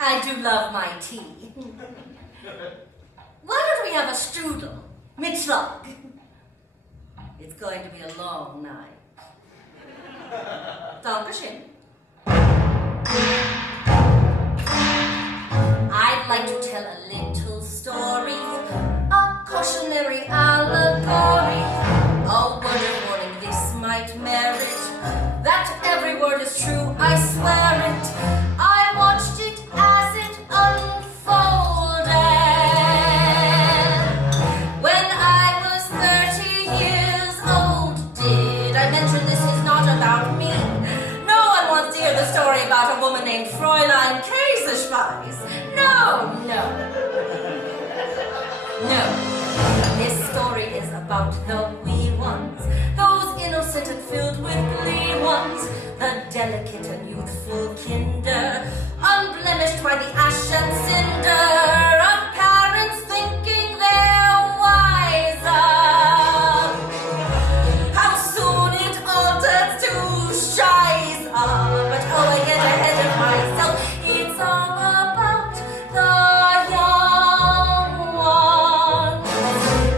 I do love my tea. Why don't we have a strudel? Mitschlag. It's going to be a long night. Dankeschön. I'd like to tell a little story, a cautionary allegory, a word of warning this might merit, that every word is true, I swear it. I watched it as it unfolded. When I was 30 years old, did I mention this is not about me? No one wants to hear the story about a woman named Fräulein Käseschweiß. No. This story is about the wee ones, those innocent and filled with glee ones, the delicate and youthful kinder, unblemished by the ash and cinder of parents thinking they're wiser. How soon it alters to shiza, but oh, I get ahead of myself. It's all about the young ones.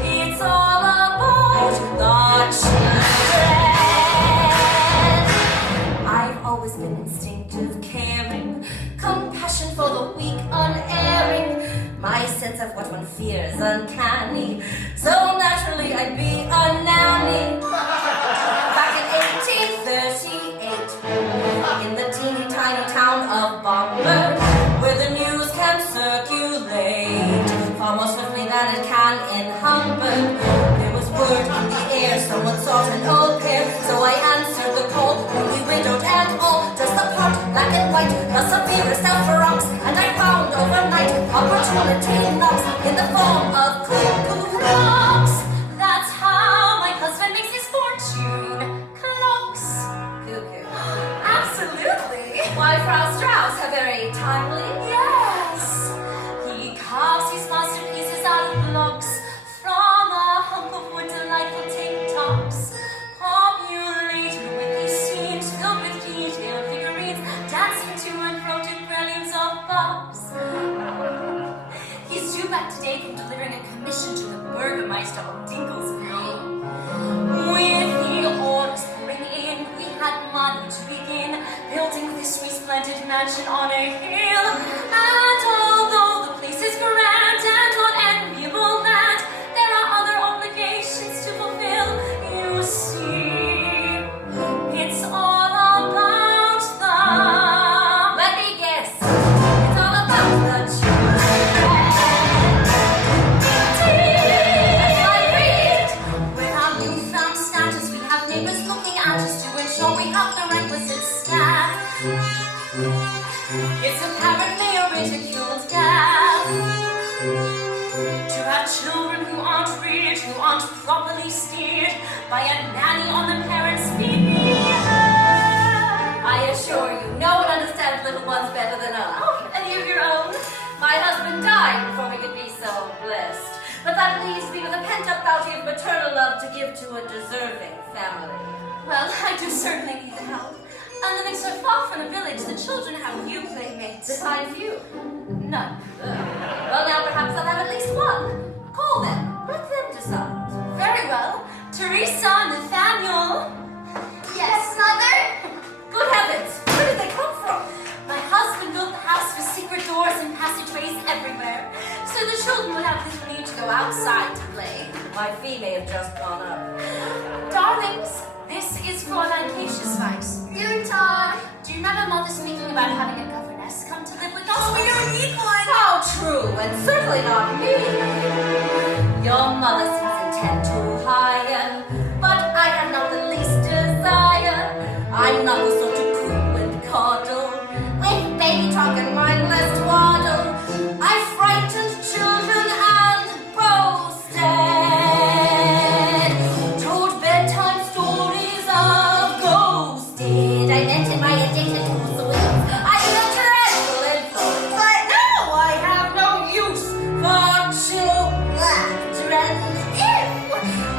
It's all about the children. I've always been instinctive, caring, compassion for the weak, unerring. My sense of what one fears, uncanny. So naturally I'd be a nanny. Back in 1838, in the teeny tiny town of Bamberg, where the news can circulate far more swiftly than it can in Hamburg. There was word in the air, someone sought an au pair, so I answered the call, newly widowed and all, just the part, black and white, the severest of rocks, and I found overnight opportunity knocks in the form of cuckoo clocks. That's how my husband makes his fortune. Clocks. Cuckoo. Absolutely. Why, Frau Strauss, how very timely. Yes. He carves his masterpieces out of blocks from a hunk of wood, delightful tick-tocks. Populated with these scenes filled with detailed figurines dancing to and fro to pralines of bops. He's due back today from delivering a commission to the Burgermeister of Dinkelsville. With the orders pouring in, we had money to begin building this resplendent mansion on a hill. And although the place is grand and on enviable land, there are other obligations to fulfill. You see, it's all about the... Let me guess. It's all about the children. As I read, with our newfound status, we have neighbors looking at us to ensure we have the requisite staff. It's apparently a ridiculed gaffe to have children who aren't reared, who aren't properly steered by a nanny on the parents' behalf. I assure you, no one understands little ones better than us. Oh, any of your own? My husband died before we could be so blessed. But that leaves me with a pent-up bounty of maternal love to give to a deserving family. Well, I do certainly need the help. And living so far from the village, the children have few playmates. Besides you? None. Well, now perhaps I'll have at least one. have leave to go outside to play. My fee may have just gone up. Darlings, this is Fräulein Keisha's Spice. Utah! Do you remember Mother speaking about having a governess come to live with us? Oh, we don't need one! How true, and certainly not me. Your mother seems intent to hire, but I have not the least desire. I'm not the sort to coo and coddle, with baby talk and mindless twaddle. I frightened children and boasted, told bedtime stories of ghosted. I mentioned my addiction to sweets. I feel dreadful and full, but now I have no use for children. Ew!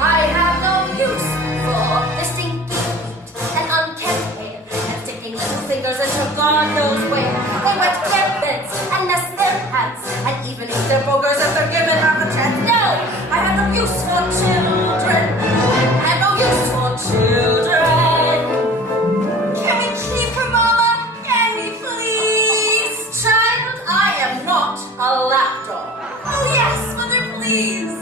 I have no use for the stinky feet and unkempt hair and sticking little fingers into God knows where. They wet their beds and nest their hats and even eat their boogers if they're given half a chance. No! I have no use for children. I have no use for children. Can we keep her, Mama? Can we please? Child, I am not a lapdog. Oh yes, Mother, please.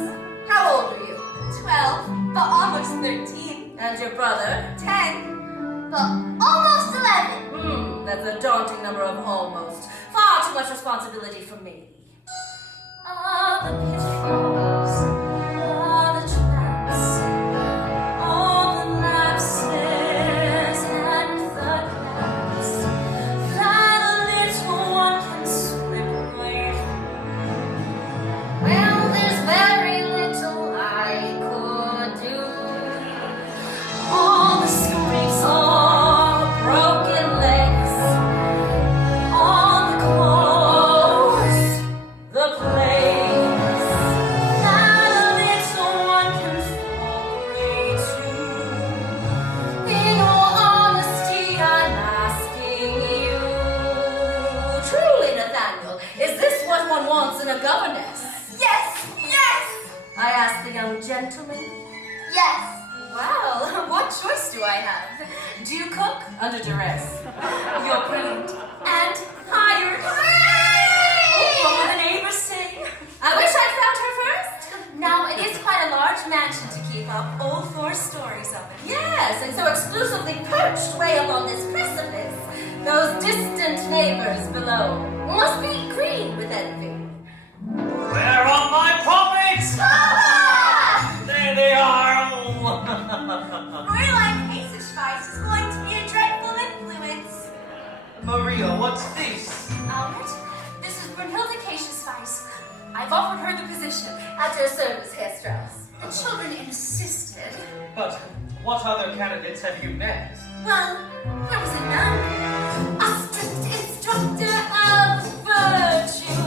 How old are you? 12, but almost 13. And your brother? 10, but almost 11. That's a daunting number of almost. Far too much responsibility for me. All the pitfalls, all the traps, all the lapses and the gaps that a little one can slip away from. Well, there's very little I could do. All the scrapes, all the broken legs, all the claws, The place that a little one can fall prey to. In all honesty, I'm asking you. truly, Nathaniel, is this what one wants in a governess? Yes, yes, I asked the young gentleman. yes. Well, what choice do I have? Do you cook? Under duress. You're prudent. And hired. What will the neighbors say? I wish I'd found her first. Now, it is quite a large mansion to keep up, all 4 stories of it. Yes, and so exclusively perched way up on this precipice. Those distant neighbors below must be green with envy. Where are my puppets? There they are. Fräulein Käseschweiß is going to be a dreadful influence. Maria, what's this? Albert, this is Brunhilde Käseschweiß. I've offered her the position. At your service, Herr Strauss. The children insisted. But what other candidates have you met? Well, there was a nun, a strict instructor of virtue.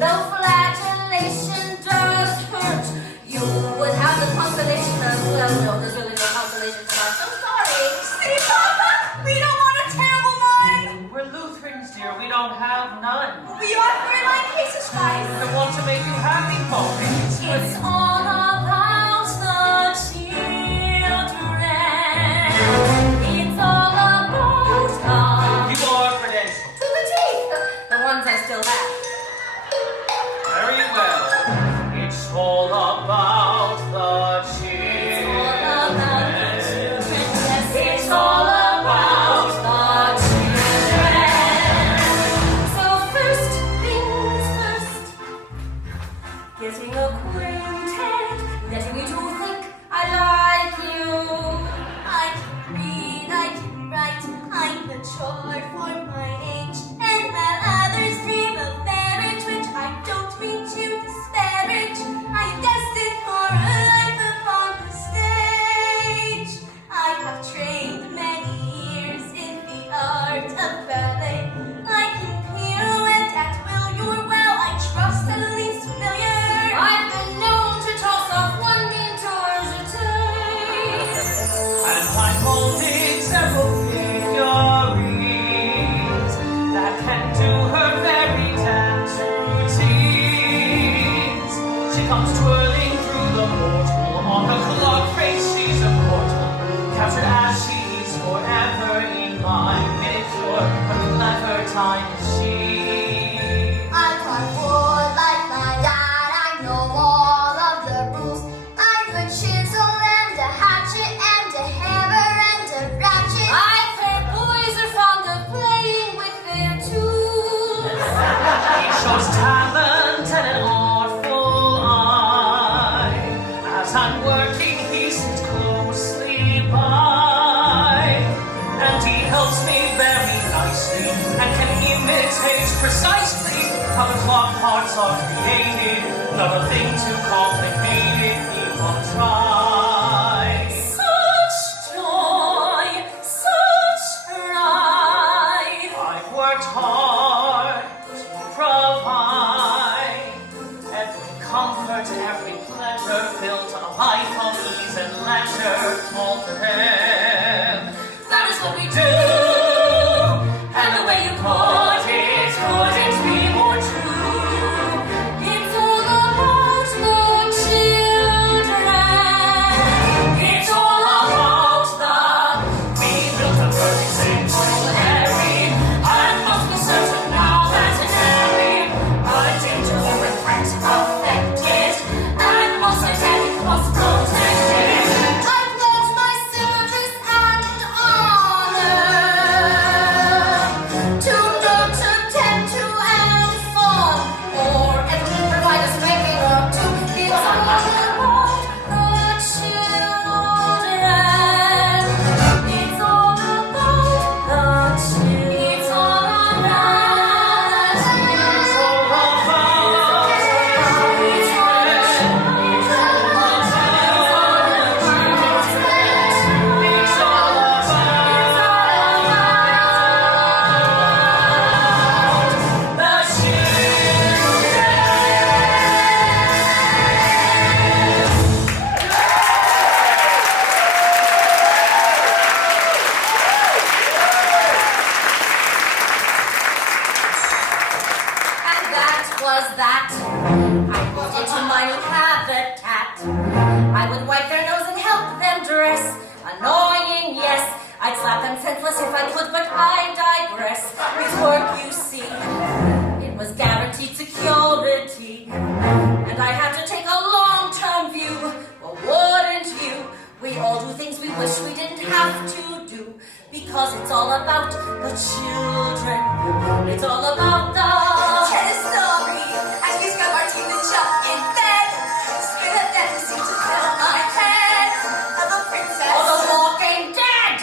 Though flagellation does hurt, you would have the consolation of, well, no, there's really no consolation for us. So sorry. See, Papa, we don't want a terrible nun. We're Lutherans, dear. We don't have none. We are Fräulein Käseschweiß. I want to make you happy, puppets. It's all about the children. It's all about us. You are credentials. To the teeth. The ones I still have. Very well. It's all about the children. It's all about the children. So first things first. Getting acquainted, getting you to think I like you. I can read, I can write, I'm mature for my age. And while others dream of marriage, which I don't mean to disparage, I am destined for a life upon the stage. I have trained many years in the art of ballet. I can pirouette at will, you're well, I trust at least familiar. I'm paths are created, not a thing too complicated, keep on trying. Such joy, such pride. I've worked hard to provide every comfort, every pleasure, built a life of ease and leisure, all for them. That is what we do, and the way you put it couldn't be more true. It's all about the children. It's all about we built a perfect sanctuary, and must be certain now that it's airy. But danger or regret affected, and must attend, must protect it. I pledge my service and honor to nurture, tend to, and fun, or at least provide us making up to. It's all about the children. It's all about the children. It's all about the And that was that. I moved into my new habitat. I would wipe their nose and help them dress. Annoying, yes. I'd slap them senseless if I could, but I digress. With work, you see, it was guaranteed security. And I had to take a long-term view. Well, wouldn't you? We all do things we wish we didn't have to do. Because it's all about the children. It's all about the... Tell a story as we scrub our teeth and jump in bed. Spit a fantasy to fill my head of a princess. Oh, the Walking Dead!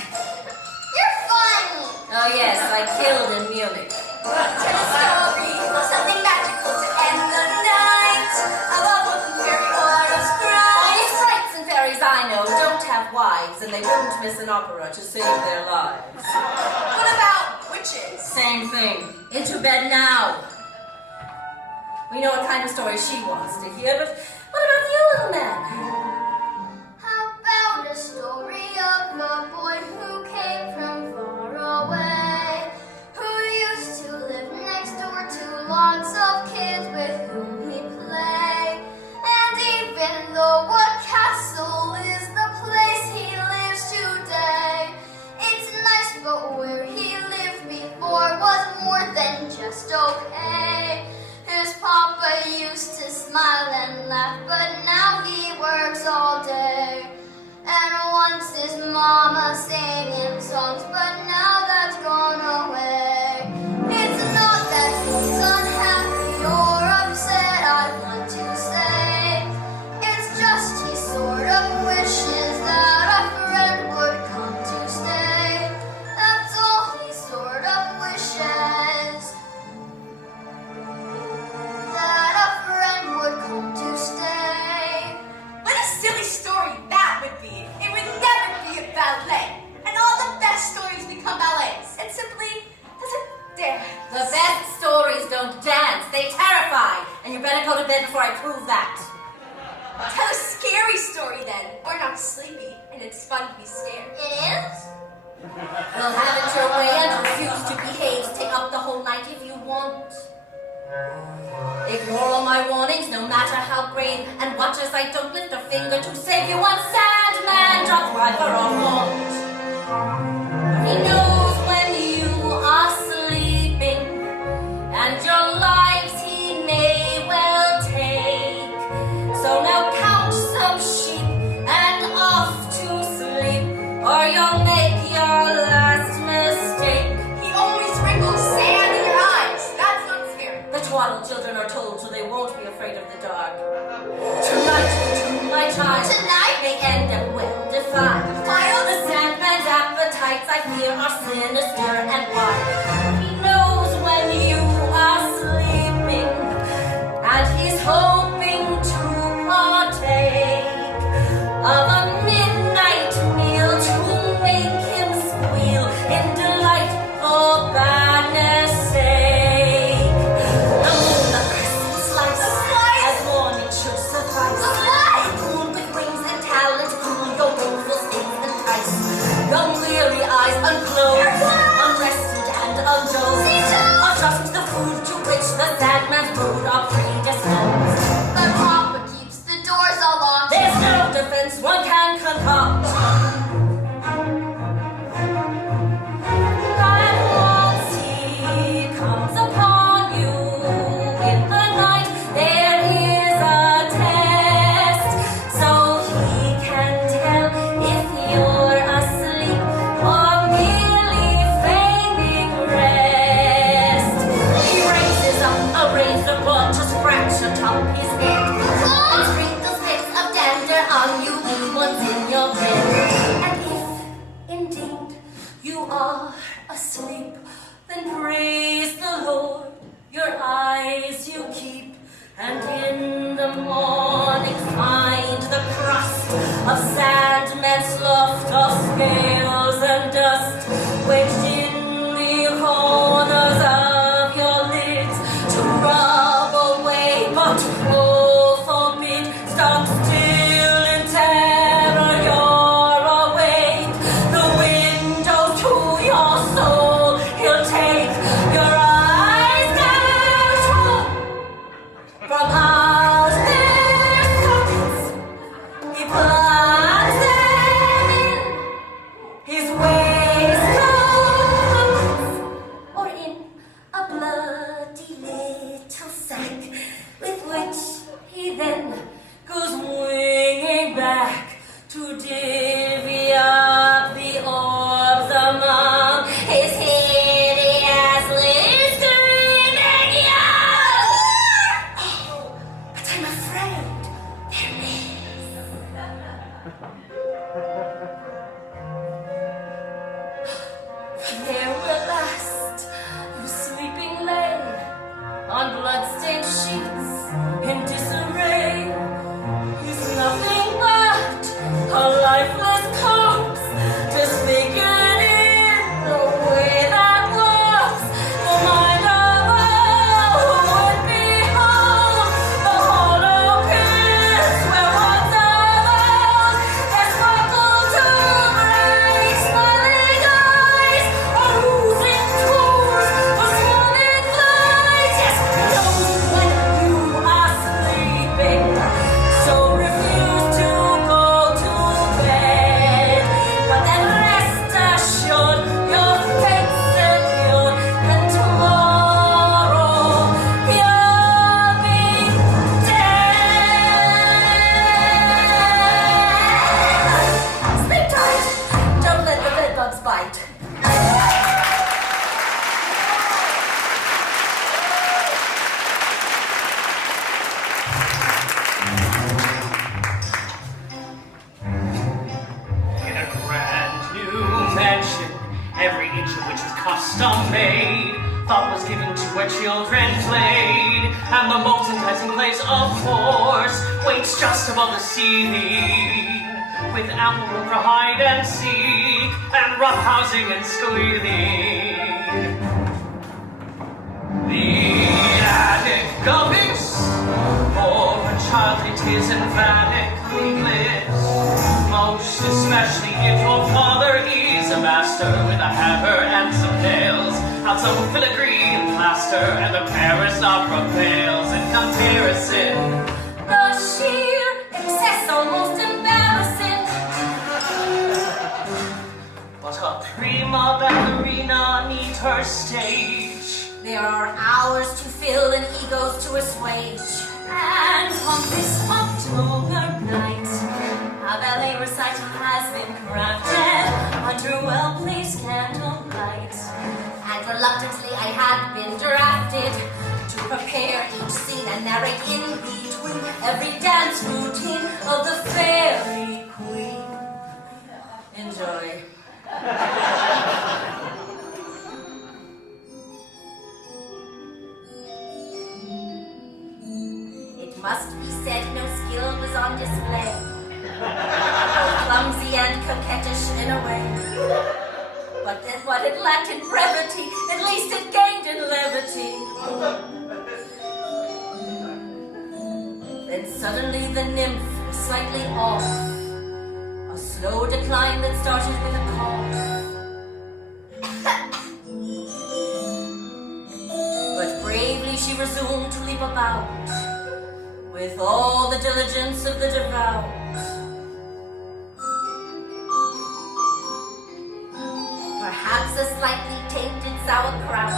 You're funny. Oh yes, I killed in Munich. Tell a story of something magical to end the night. Of a wooden fairy or a sprite. Only sprites and fairies I know don't have wives, and they wouldn't miss an opera to save their lives. What about witches? Same thing. Into bed now. We know what kind of story she wants to hear, but what about you, little man? How about a story of a boy who came from far away, who used to live next door to lots of kids with whom he played. And even though a castle is the place he lives today, it's nice, but where he lived before was more than just okay. His papa used to smile and laugh, but now he works all day. And once his mama sang him songs, but now that's gone away. It's not that he's unhappy or upset, I want to say. It's just he sort of wishes that a friend would come to stay. That's all he sort of wishes. That a friend would come to stay. What a silly story that would be. It would never be a ballet. And all the best stories become ballets. It simply doesn't dare. The best stories don't dance, they terrify. And you better go to bed before I prove that. Tell a scary story then. We're not sleepy, and it's fun to be scared. It is? Well, have it your way and refuse to behave. Stay up the whole night if you want. Ignore all my warnings, no matter how brave, and watch as I don't lift a finger to save you on Sandman, drop rider or won't. He knows when you are sleeping, and your lives he may well take. So now count some sheep and off to sleep, or you'll make your last mistake. He always sprinkles sand in your eyes. That's not scary. The twaddle children are told so they won't be afraid of the dark. Tonight, my child, Tonight? may end up well defined. The Sandman's appetites, I fear, are sinister and wide. He knows when you are sleeping, hoping to partake of a midnight meal to make him squeal in delight for badness' sake. The moon, a crisp slice, as morning should suffice. Moon with wings and talent, cool your willful states and ice. Young weary eyes unclosed, unrested and undozed, adjust the food to which the Sandman's brood are predisposed. But Papa keeps the doors all locked. There's no defense one can concoct. And once he comes upon you in the night, there is a test, so he can tell if you're asleep or merely feigning rest. He raises up a razor blade to scratch atop his head, and sprinkles bits of dander on you wee ones in your bed. And if indeed you are asleep, then praise the Lord, your eyes you keep, and in the morning find the crust of Sandman's loft of scales and dust, wedged in the corners of your lids to rub away, but oh forbid, stop still in terror, you're awake. The window to your soul he'll take, your eyes dash from out their sockets. He plants them in his waistcoat, or in a bloody little sack, with which he then goes winging back to divvy up the orbs among his hideously screaming young. Oh, but I'm afraid there is. There were last you sleeping lay on blood-stained sheets in disarray. He's nothing but a lifeless corpse, disfigured in the way that walks the mind of all who would behold the hollow pits where once of old there sparkled two bright smiling eyes, or oozing tools, or swarming flies. Yes, those when you are sleeping, so refuse to go to bed. But then rest assured, your fate secured, and tomorrow you'll be dead. Sleep tight. Don't let the bedbugs bite. In a grand new mansion, every inch of which is custom made, thought was given to where children played, and the most enticing place, of course, waits just above the ceiling, with ample room for hide and seek, and rough housing and squealing. The attic goes, for a child it is emphatically bliss, most especially if your father is a master with a hammer and some nails, out some filigree and plaster, and the Paris opera pales in comparison. The sheer excess almost embarrassing. But a prima ballerina needs her stage. There are hours to fill and egos to assuage. And on this October night, a ballet recital has been crafted under well-placed candlelight. And reluctantly I had been drafted to prepare each scene and narrate in between every dance routine of the fairy queen. Enjoy. It must be said no skill was on display. Clumsy and coquettish in a way. But then what it lacked in brevity, at least it gained in levity. Then suddenly the nymph was slightly off. A slow decline that started with a cough. But bravely she resumed to leap about, with all the diligence of the devout. Perhaps a slightly tainted sauerkraut.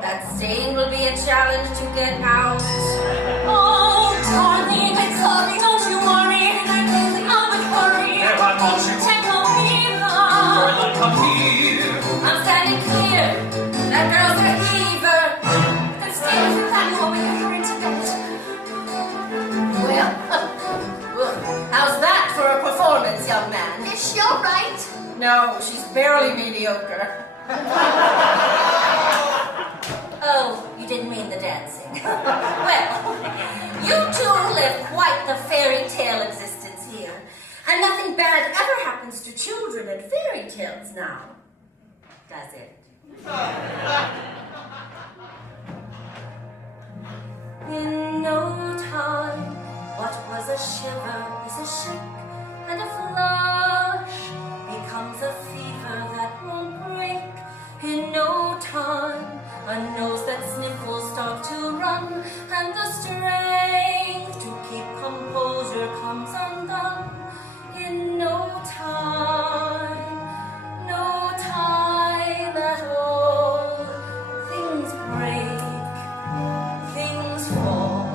That stain will be a challenge to get out. Oh, darling, I'm sorry, don't you worry. I'm in a hurry. There, I want you. Take no fever. Darling, come here. I'm standing clear. That girl's a heaver. Then stay with Nathaniel when you're into bed. Well, how's that for a performance, young man? Is she alright? No, she's barely mediocre. Oh, you didn't mean the dancing. Well, you two live quite the fairy tale existence here. And nothing bad ever happens to children in fairy tales now. Does it? In no time, what was a shiver is a shake, and a flush becomes a fever that won't break. In no time, a nose that sniffles start to run, and the strength to keep composure comes undone. In no time at all, things break, things fall,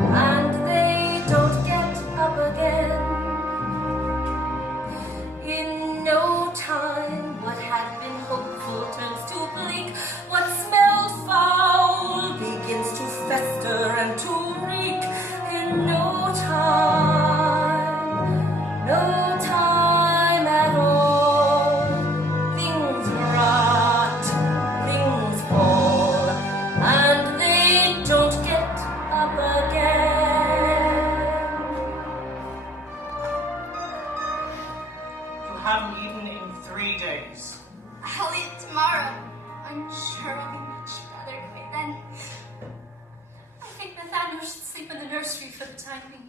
and they don't get up again. In no time, what had been hopeful turns to bleak. What smelled foul begins to fester and to reek. In no time at all, things rot, things fall, and they don't get up again. You haven't eaten in 3 days. I'll eat tomorrow. I'm sure I'll be much better by then. I think Nathaniel should sleep in the nursery for the time being.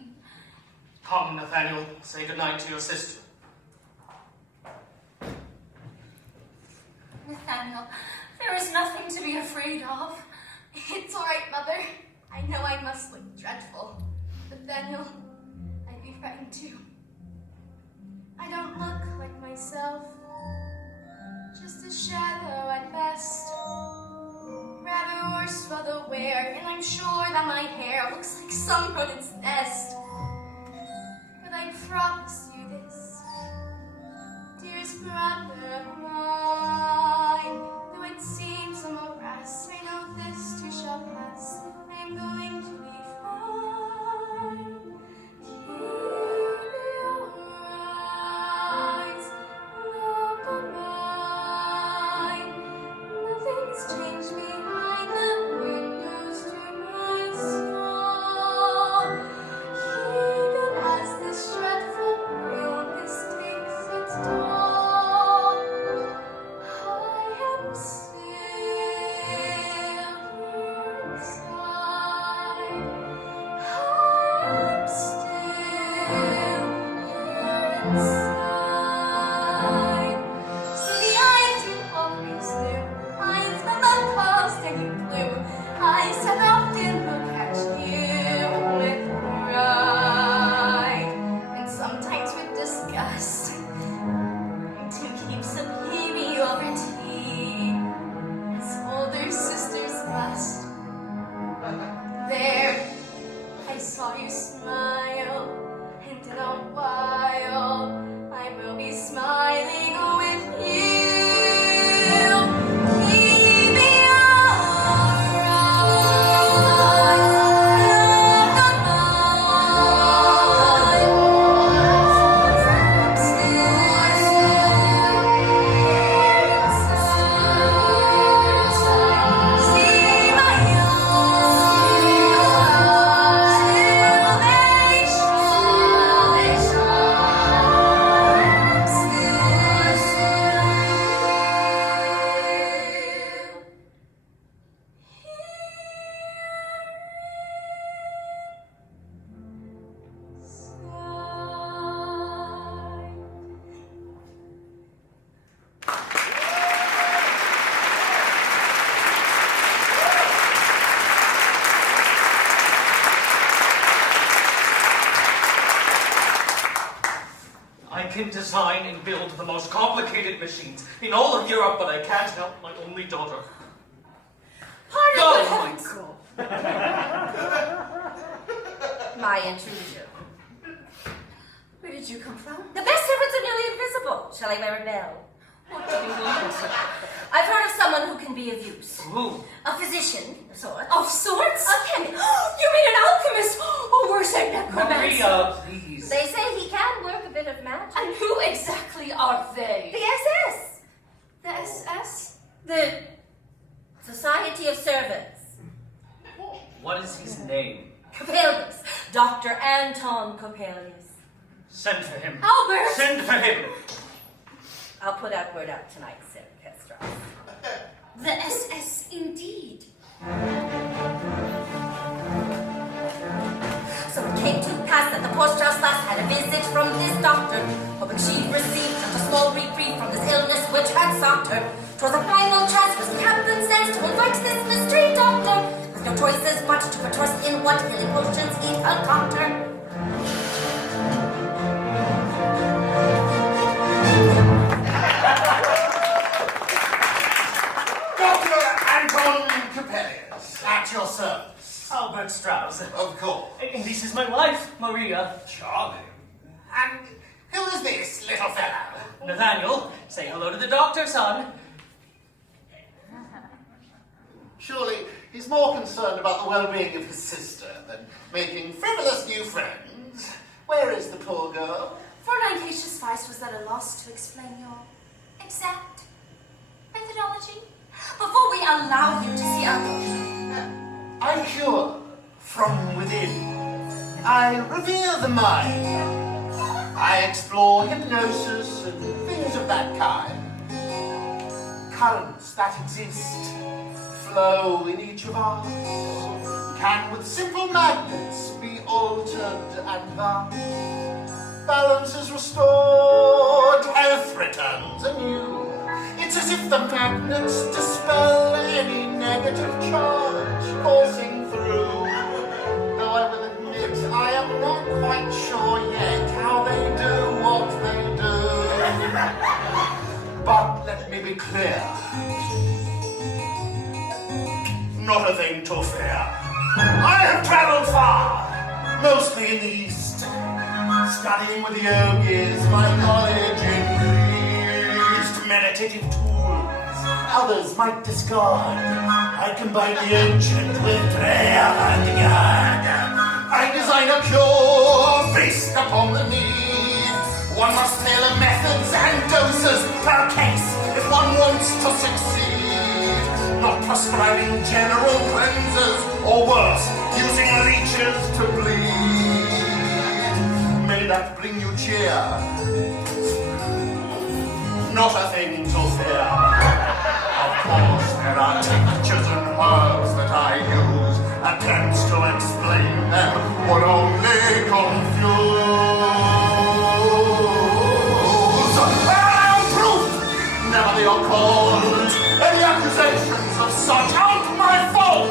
Come, Nathaniel, say goodnight to your sister. Nathaniel, there is nothing to be afraid of. It's alright, Mother. I know I must look dreadful. Nathaniel, I'd be frightened too. I don't look like myself. Just a shadow at best. Rather worse for the wear, and I'm sure that my hair looks like some rodent's nest. But I promise you this, dearest brother of mine, though it seems a morass, I know this too shall pass. I'm going to be fine. Keep your eyes, look on mine. Nothing's changed behind the windows to my soul. Even as this dreadful illness takes its toll, I am still here inside. I am still here inside. See the eyes you always knew, eyes that love calls taking blue, eyes that often look at you with pride, and sometimes with disgust, to keep some baby over tea, as older sisters must. There, I saw you smile, and in a while, I design and build the most complicated machines in all of Europe, but I can't help my only daughter. Pardon, Oh good my heavens. My intrusion. Where did you come from? The best servants are nearly invisible. Shall I wear a bell? What do you want? I've heard of someone who can be of use. Who? A physician of sorts. Of sorts? A chemist. You mean an alchemist? Oh, worse, a necromancer. Maria, please. They say he can work a bit of magic. And who exactly are they? The SS. The SS? The Society of Servants. What is his name? Capelius. Dr. Anton Capelius. Send for him. Albert! Send for him. I'll put that word out tonight, Sir Kestra. The SS indeed. So it came to pass that the poor Strauss lass had a visit from this doctor, hoping she'd receive just a small reprieve from this illness which had sought her. 'Twas a final chance for Captain sense to invite this mystery doctor, with no choices but to trust in what healing potions he'd concoct her. Dr. Anton Capelius, at your service. Albert Strauss. Of course. And this is my wife, Maria. Charming. And who is this little fellow? Nathaniel, say hello to the doctor, son. Surely he's more concerned about the well-being of his sister than making frivolous new friends. Where is the poor girl? Fräulein Cassius Feist was at a loss to explain your exact methodology before we allow you to see our daughter. I cure from within. I reveal the mind. I explore hypnosis and things of that kind. Currents that exist flow in each of us can with simple magnets be altered and thus balance is restored, health returns anew. It's as if the magnets dispel any negative charge coursing through. Though I will admit I am not quite sure yet how they do what they do. But let me be clear. Not a thing to fear. I have traveled far, mostly in the East. Studying with the yogis, my knowledge increased. Meditative tools, others might discard. I combine the ancient with prayer and God. I design a cure based upon the need. One must tailor methods and doses per case if one wants to succeed. Not prescribing general cleansers, or worse, using leeches to bleed. May that bring you cheer. Not a thing to fear. Of course, there are tinctures and herbs that I use. Attempts to explain them would only confuse. Proof! Never the occult. Any accusations of such aren't my fault.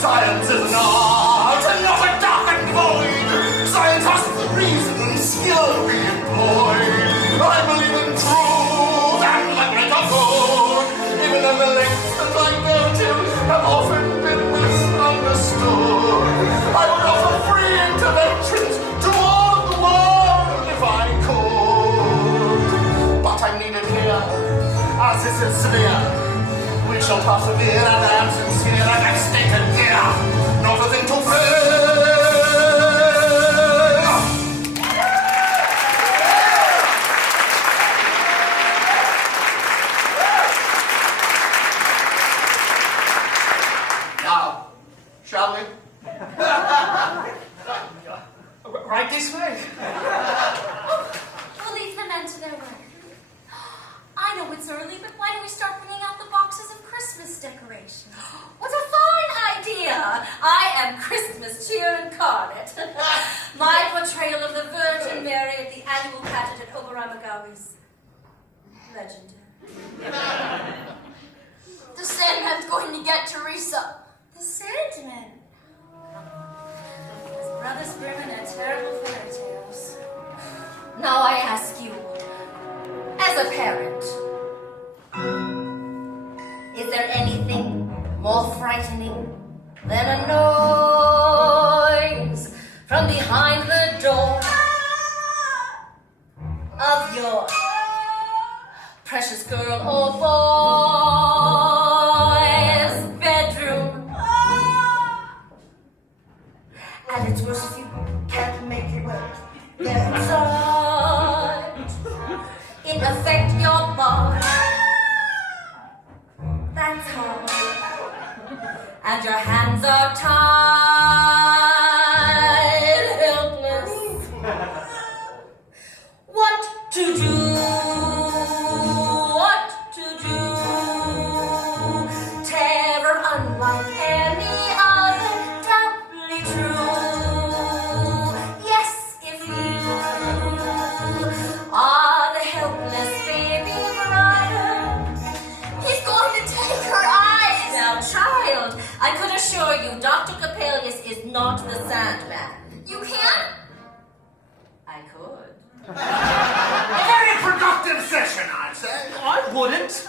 Science is an art and not a darkened void. Science has the reason and skill we employ. I believe in truth and the greater good. Even though the lengths that I go to have often been misunderstood. I would offer free interventions to all of the world if I could. But I'm needed here, as this is severe. We shall persevere, and I am sincere, and I've stated here, not a thing to fear. Now, shall we? Right this way. We'll leave the men to their work. I know it's early, but why don't we start bringing out the boxes of Christmas decorations? What a fine idea! I am Christmas cheer incarnate. My portrayal of the Virgin Mary at the annual pageant at Oberammergau is legendary. The Sandman's going to get Teresa. The Sandman? His brothers Grimm and terrible fairy tales. Now I ask you, As a parent, is there anything more frightening than a noise from behind the door of your precious girl or boy's bedroom? And it's worse if you can't make your way inside. It affects your body. That's hard. And your hands are tied, helpless. What to do? What to do? Terror unlike any other, doubly true. Yes, if you are the helpless baby brother. He's going to take her eyes! Now, child, I could assure you Dr. Capelius is not the Sandman. You can't? I could. A very productive session, I'd say. I wouldn't.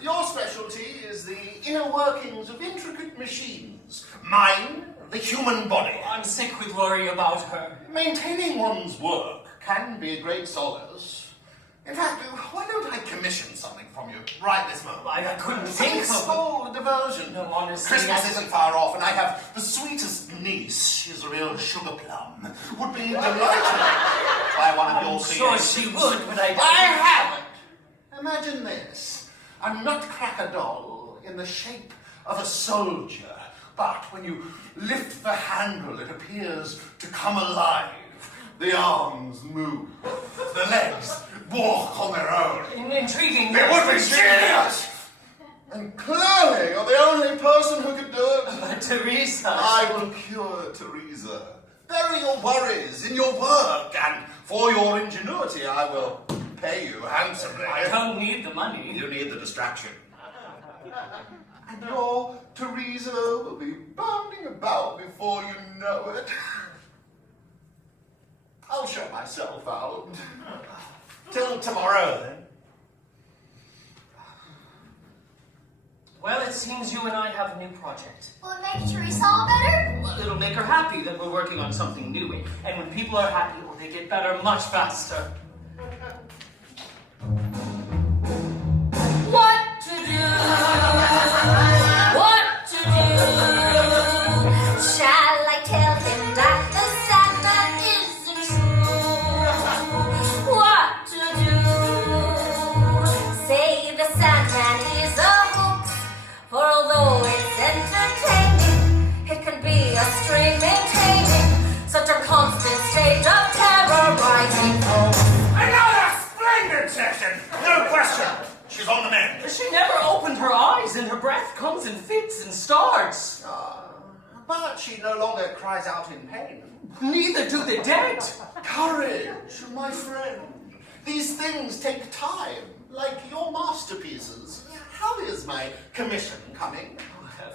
Your specialty is the inner workings of intricate machines. Mine, the human body. I'm sick with worry about her. Maintaining one's work can be a great solace. In fact, why don't I commission something from you right this moment? I couldn't A think of... small diversion. No, honestly, Christmas isn't far off, and I have the sweetest niece. She's a real sugar plum. Would be delighted by one of your I'm sure creations. she would, but I haven't. Imagine this. A Nutcracker doll in the shape of a soldier. But when you lift the handle, it appears to come alive. The arms move. The legs walk on their own. Intriguing. It would be genius! And clearly, you're the only person who could do it. But Teresa... I will cure Teresa. Bury your worries in your work, and for your ingenuity, I will pay you handsomely. I don't need the money. You need the distraction. And your Teresa will be bounding about before you know it. I'll show myself out. Till tomorrow, then. Well, it seems you and I have a new project. Will it make Teresa all better? Well, it'll make her happy that we're working on something new. And when people are happy, well, they get better much faster. What to do? What to do? Shall I tell him that the Sandman isn't true? What to do? Say the Sandman is a hoax, for although it's entertaining, it can be a strain maintaining such a constant state of terrorizing hope. Another splendid session! No question. She's on the mend. She never opened her eyes, and her breath comes in fits and starts. But she no longer cries out in pain. Neither do the dead. Courage, my friend. These things take time, like your masterpieces. How is my commission coming?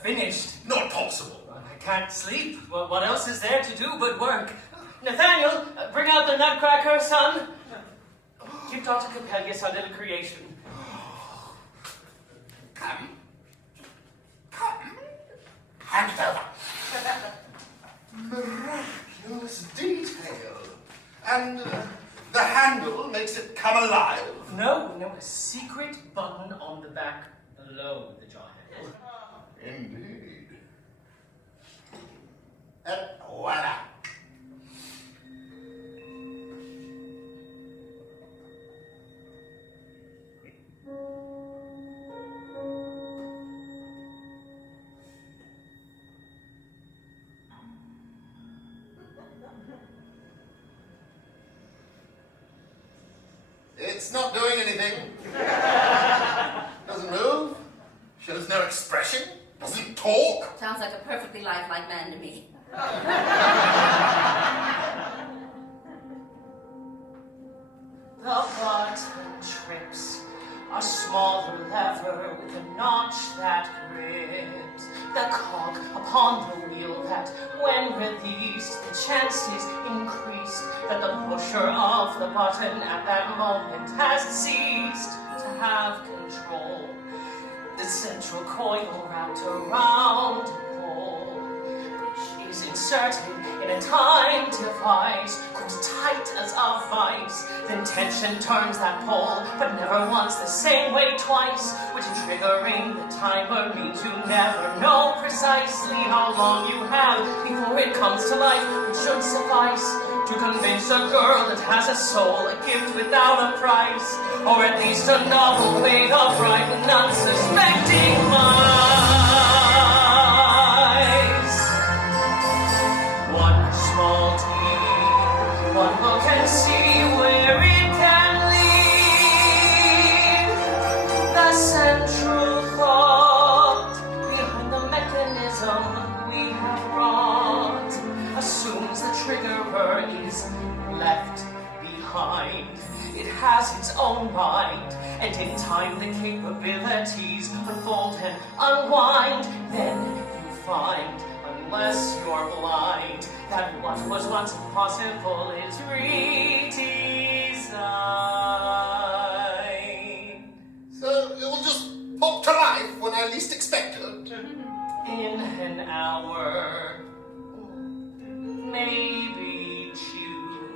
Finished. Not possible. I can't sleep. Well, what else is there to do but work? Nathaniel, bring out the Nutcracker, son. Give Dr. Capelius our little creation. Come. Hand it over. Miraculous detail. And the handle makes it come alive. No, a secret button on the back below the jaw handle. Indeed. And voila. It's not doing anything. Doesn't move. Shows no expression. Doesn't talk. Sounds like a perfectly lifelike man to me. The button trips. A smaller lever with a notch that grips the cog upon the wheel that, when released, the chances increased that the pusher of the button at that moment has ceased to have control. The central coil wrapped around a pole, which is inserted in a time device, grows tight as a vice. Then tension turns that pole, but never once the same way twice, which triggering the timer means you never know precisely how long you have before it comes to life, which should suffice to convince a girl that has a soul, a gift without a price, or at least a novel made of right with unsuspecting eyes. One small team, one look and see where it can lead. The central thought behind the mechanism we have wrought assumes the triggerer is left behind. It has its own mind, and in time the capabilities unfold and unwind. Then you find, unless you're blind, that what was once impossible is redesigned. So it will just pop to life when I least expect it. In an hour, maybe two,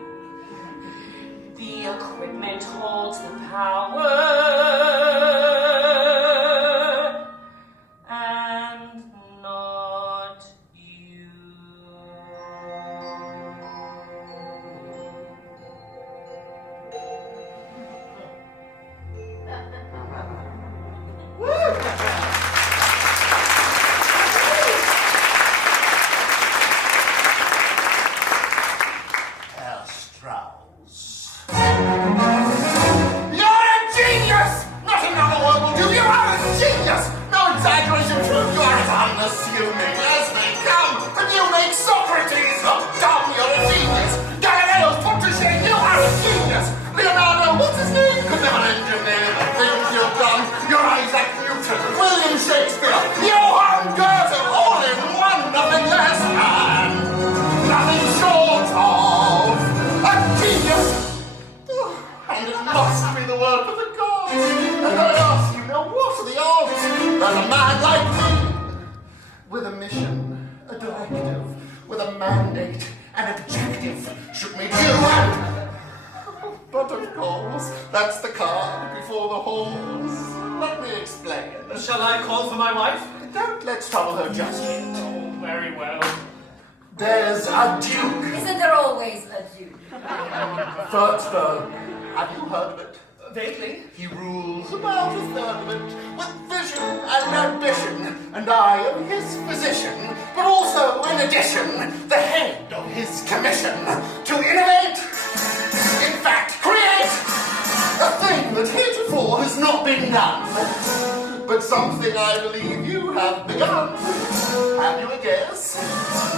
the equipment holds the power, and not you. Herr Strauss. You're a genius! Not another word will do. You are a genius! No exaggeration, true. You are as unassuming as they come. But you make Socrates look dumb. You're a genius. Galileo's put to shame. You are a genius. Leonardo, what's his name? Could never engineer the things you've done. You're Isaac Newton, William Shakespeare, Johann Goethe, all in one, nothing less than, nothing short of a genius. And it must be the work of the gods. And I ask you, now what are the odds that a man like me, with a mission, a directive, with a mandate, an objective, should meet you and... But of course, that's the cart before the horse. Let me explain. Shall I call for my wife? Don't let's trouble her just yet. Oh, very well. There's a duke. Isn't there always a duke? Würzburg. Have you heard of it? Vaguely. He rules about a third of it with vision and ambition, and I am his physician, but also, in addition, the head of his commission to innovate, in fact, create a thing that heretofore has not been done, but something I believe you have begun. Have you a guess?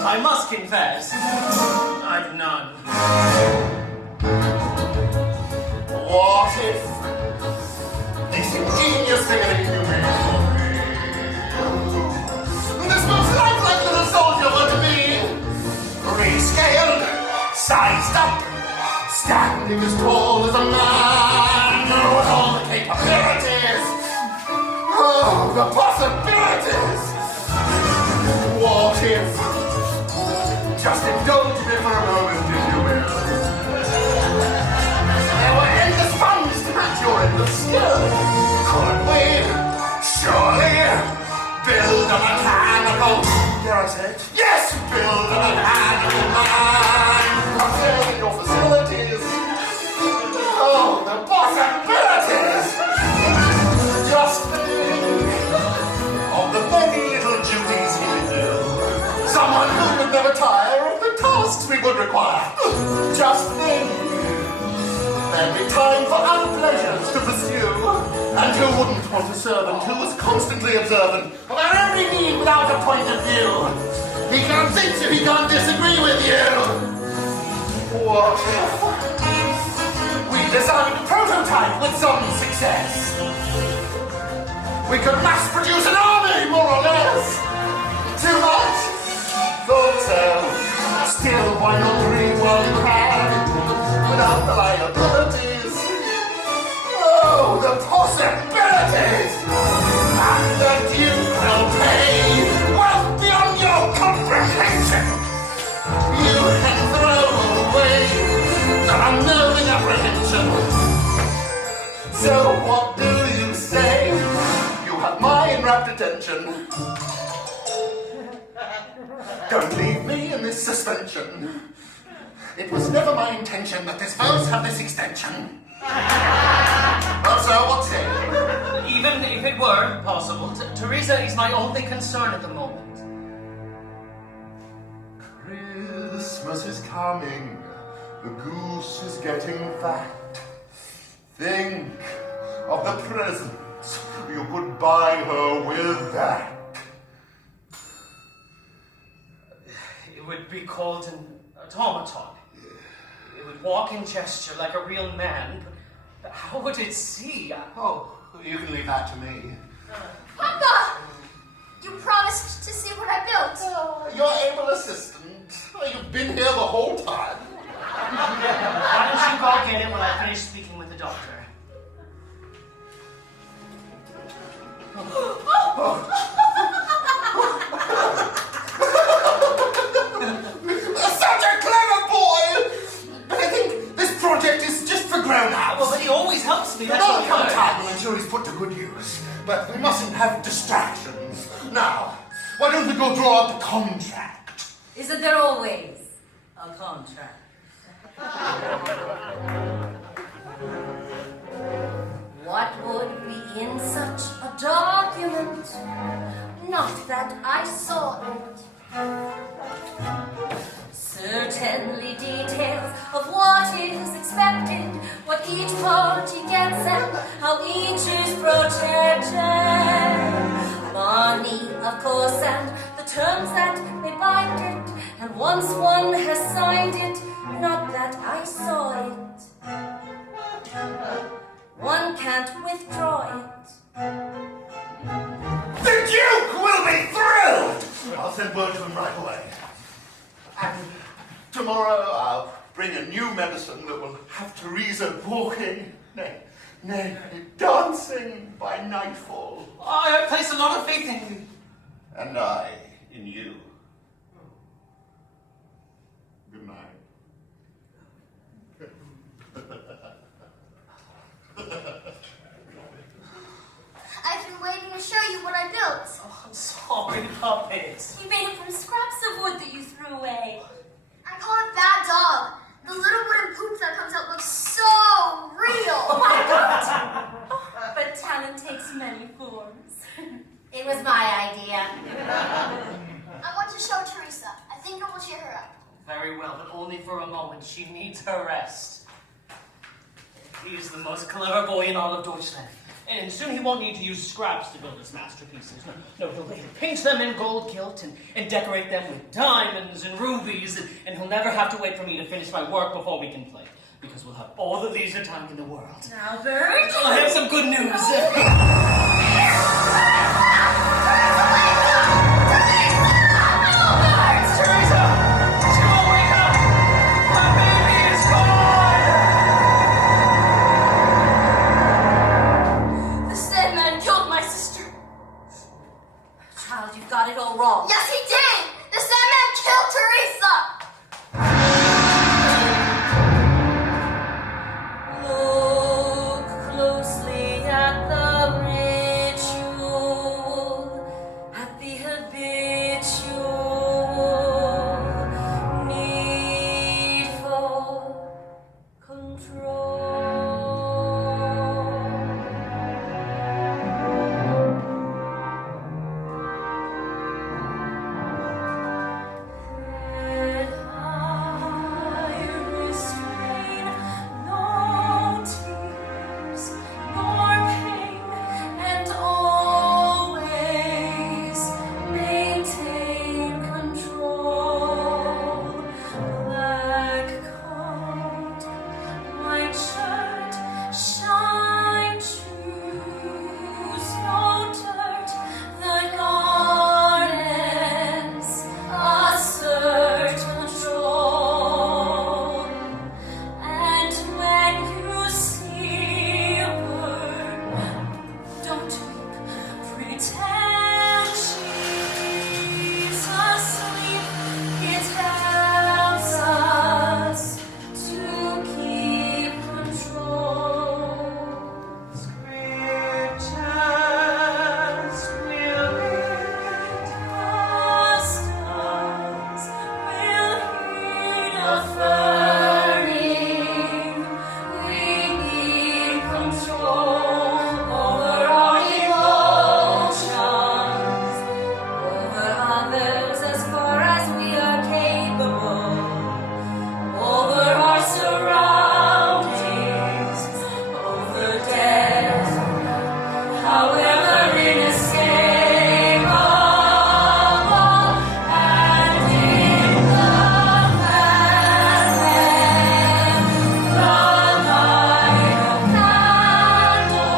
I must confess, I've none. What if this ingenious figurine you made for me, this most lifelike little soldier were to be rescaled, sized up, standing as tall as a man, with all the capabilities, oh, the possibilities. What if, just indulge me for a moment, if you will, there were endless funds to match your endless skill. Could we surely build a mechanical, dare I say it? Yes, build a mechanical man, upgrading your facilities. Oh, the possibilities! Just think of the many little duties he would do. Someone who would never tire of the tasks we would require. Just think. There'd be time for other pleasures to pursue. And who wouldn't want a servant who was constantly observant of our every need without a point of view? He can't think if he can't disagree with you. What if we designed a prototype with some success? We could mass produce an army, more or less. Too much? Thought so. Still, why not dream while you can, without the liabilities? Oh, the possibilities! And the Duke will pay wealth beyond your comprehension. You can throw away the unnerving apprehension. So what do you say? You have my enrapt attention. Don't leave me in this suspension. It was never my intention that this verse have this extension. Well, sir, what's it? Even if it were possible, Teresa is my only concern at the moment. Christmas is coming. The goose is getting fat. Think of the presents you could buy her with that. It would be called an automaton. It would walk and gesture like a real man, but how would it see? Oh, you can leave that to me. Papa! You promised to see what I built. Your able assistant. You've been here the whole time. Why don't you go get it when I finish speaking with the doctor? Such a clever boy! But I think this project is just for grown-ups. Well, but he always helps me. That's There'll what come a time when I'm sure he's put to good use. But we mustn't have distractions. Now, why don't we go draw up the contract? Isn't there always a contract? What would be in such a document? Not that I saw it. Certainly details of what is expected, what each party gets and how each is protected. Money, of course, and the terms that may bind it. And once one has signed it, not that I saw it, one can't withdraw it. The Duke will be thrilled! I'll send word to him right away. And tomorrow I'll bring a new medicine that will have Teresa walking, nay, dancing by nightfall. I place a lot of faith in you. And I in you. Good night. I've been waiting to show you what I built. Oh, I'm sorry, puppets. You made it from scraps of wood that you threw away. I call it Bad Dog. The little wooden poop that comes out looks so real. Oh my God! But talent takes many forms. It was my idea. I want to show Teresa. I think it will cheer her up. Very well, but only for a moment. She needs her rest. He is the most clever boy in all of Deutschland. And soon he won't need to use scraps to build his masterpieces. No, he'll paint them in gold gilt and decorate them with diamonds and rubies, and he'll never have to wait for me to finish my work before we can play. Because we'll have all the leisure time in the world. Now, Bert. I have some good news. Teresa! She won't wake up! My baby is gone! The Sandman killed my sister. Child, you've got it all wrong. Yes, he did! The Sandman killed Teresa! Look closely at the ring. however inescapable, and in the fair, the light of candles,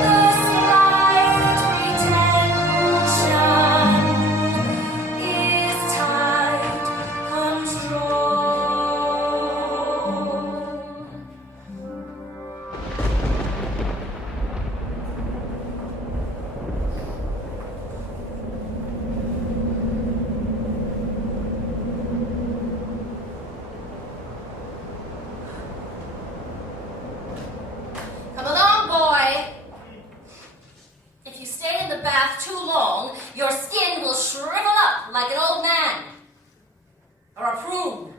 the slight pretension is tight control. Come along, boy. If you stay in the bath too long, your skin will shrivel up like an old man. Or a prune.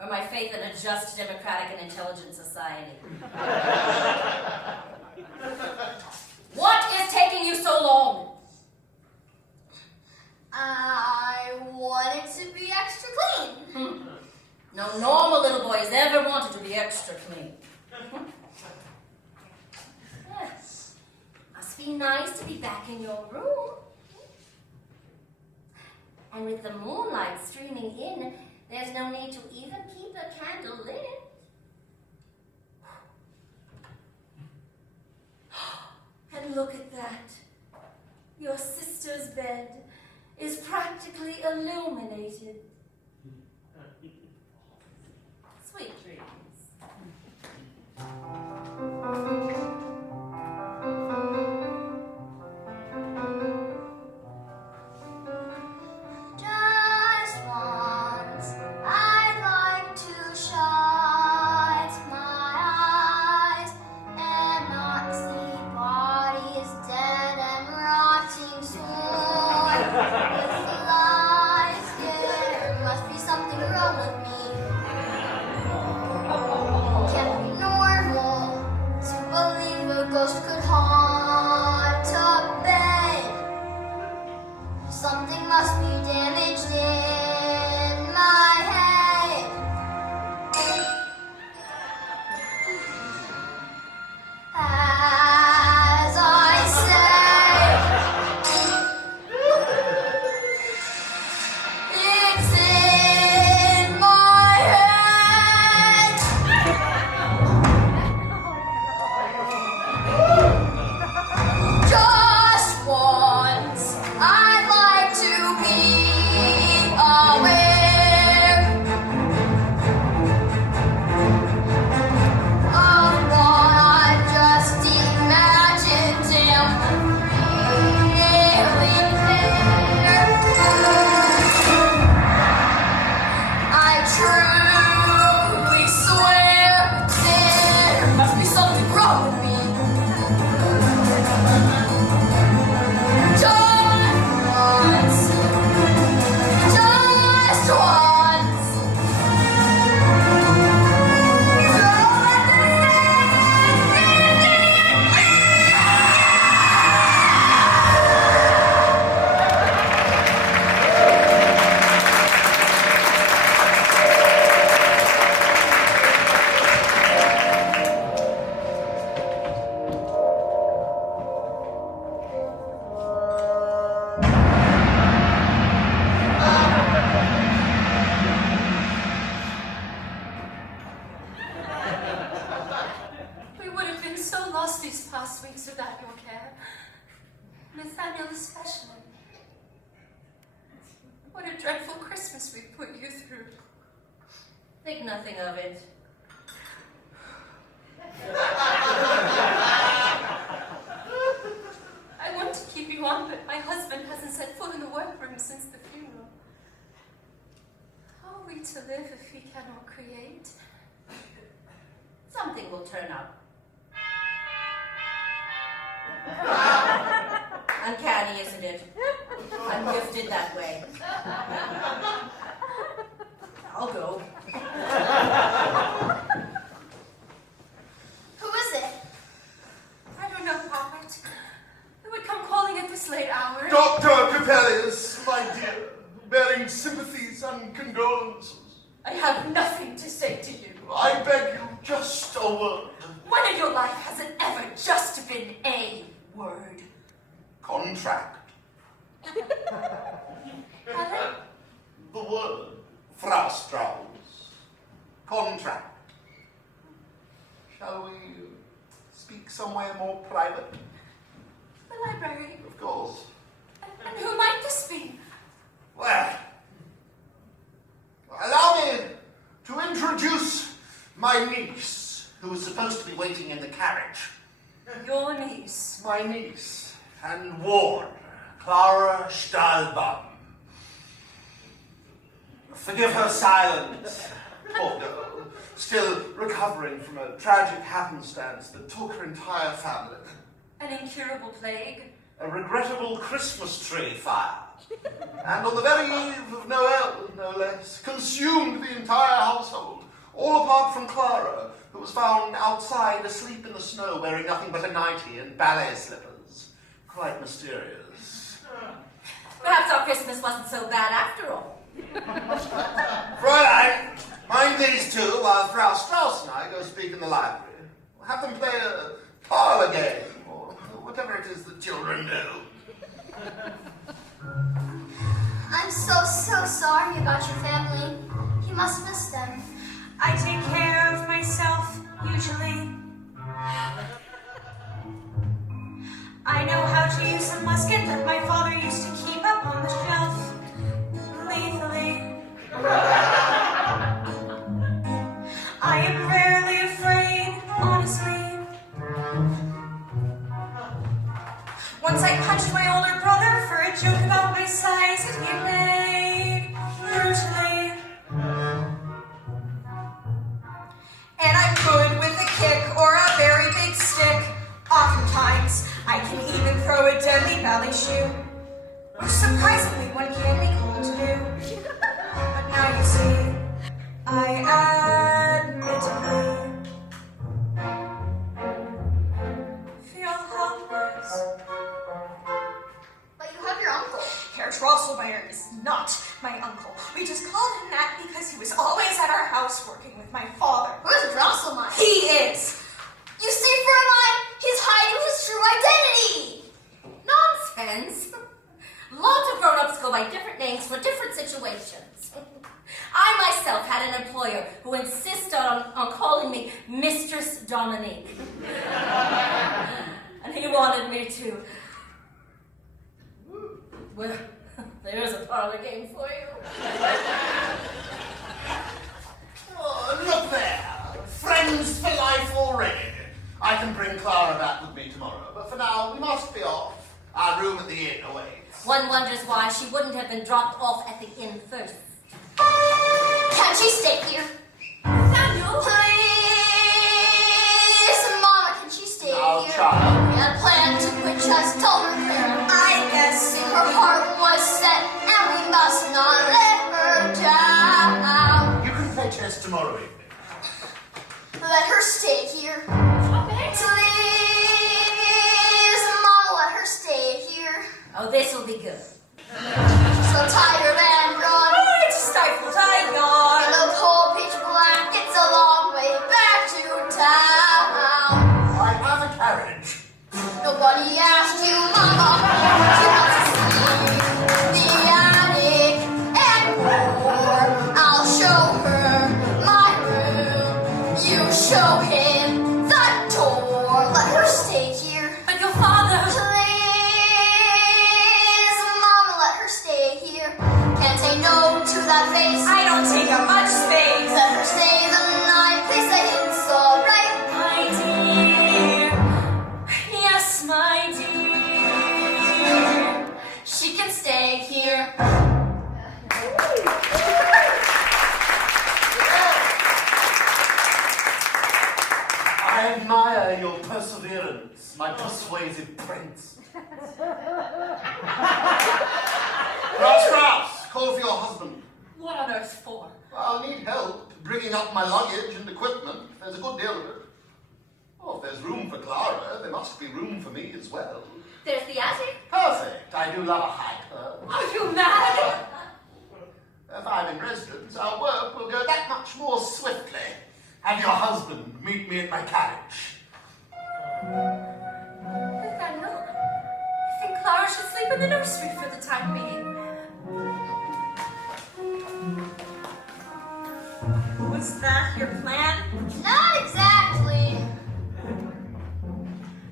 Or my faith in a just, democratic, and intelligent society. What is taking you so long? I wanted to be extra clean. No normal little boys ever wanted to be extra clean. Yes. Must be nice to be back in your room. And with the moonlight streaming in, there's no need to even keep a candle lit. And look at that. Your sister's bed is practically illuminated. Sweet dreams. Just once, I'd like to shut my eyes and not see bodies dead and rotting soon with lies. There must be something wrong with me. Can't be normal to believe a ghost could haunt a bed. Something must be damaged in my head. As I say, it's in my head. Just once, I'd like to be aware of what I've just imagined. Am really there? I truly swear there must be something wrong with me. Just once. Just once. We would have been so lost these past weeks without your care. Nathaniel especially. What a dreadful Christmas we put you through. Think nothing of it. I want to keep you on, but my husband hasn't set foot in the workroom since the funeral. How are we to live if we cannot create? Something will turn up. Uncanny, isn't it? I'm gifted that way. I'll go. Who is it? I don't know, Robert. Who would come calling at this late hour? Dr. Capelius, my dear, bearing sympathies and condolences. I have nothing to say to you. I beg you, just a word. When in your life has it ever just been a word? Contract. Pardon? The word, Frau Strauss. Contract. Shall we speak somewhere more private? The library. Of course. And who might this be? Well, allow me to introduce my niece, who is supposed to be waiting in the carriage. Your niece. My niece and ward, Clara Stahlbaum. Forgive her silence, poor girl, still recovering from a tragic happenstance that took her entire family. An incurable plague. A regrettable Christmas tree fire. And on the very eve of Noel, no less, consumed the entire household, all apart from Clara, who was found outside asleep in the snow wearing nothing but a nightie and ballet slippers. Quite mysterious. Perhaps our Christmas wasn't so bad after all. Fräulein, mind these two while Frau Strauss and I go speak in the library. We'll have them play a parlor game, or whatever it is that children do. I'm so sorry about your family. You must miss them. I take care of myself, usually. I know how to use a musket that my father used to keep up on the shelf. Lethally. I am rarely afraid, honestly. Once I punched my older brother for a joke about my size and he laid brutally. And I'm good with a kick or a very big stick. Oftentimes, I can even throw a deadly ballet shoe, which surprisingly one can be called to do. But now you see, I admittedly feel helpless. But you have your uncle. Herr Drosselmeyer is not my uncle. We just called him that because he was always at our house working with my father. Who's Drosselmeyer? He is! You see, Fräulein, he's hiding his true identity. Nonsense. Lots of grown-ups go by different names for different situations. I myself had an employer who insisted on calling me Mistress Dominique. And he wanted me to... Well, there's a parlor game for you. Oh, look there! Friends for life already. I can bring Clara back with me tomorrow, but for now, we must be off. Our room at the inn awaits. One wonders why she wouldn't have been dropped off at the inn first. Can she stay here? Samuel! Please, Mama, can she stay Now, here? child. We had planned to quit just told her Clara. I guess in her heart was set, and we must not let her down. You can play chess tomorrow evening. Let her stay here. Please, Mama, let her stay here. Oh, this'll be good. So tired and run. It's stifled, I In yawn. the cold pitch black, it's a long way back to town. I have a carriage. Nobody asked you, Mama. She wants to see the attic and more. I'll show her my room. You show him the door. Let her stay here. But your father... Please, Mama, let her stay here. Can't say no to that face. I don't take up much space. Let her stay the night. Please say it's alright. My dear, yes, my dear, she can stay here. I admire your perseverance, my persuasive prince. Strauss, call for your husband. What on earth for? I'll need help bringing up my luggage and equipment. There's a good deal of it. Oh, if there's room for Clara, there must be room for me as well. There's the attic. Perfect. I do love a hyper. Are you mad? If I'm in residence, our work will go that much more swiftly. Have your husband meet me at my carriage. Nathaniel, I think Clara should sleep in the nursery for the time being. Was that your plan? Not exactly.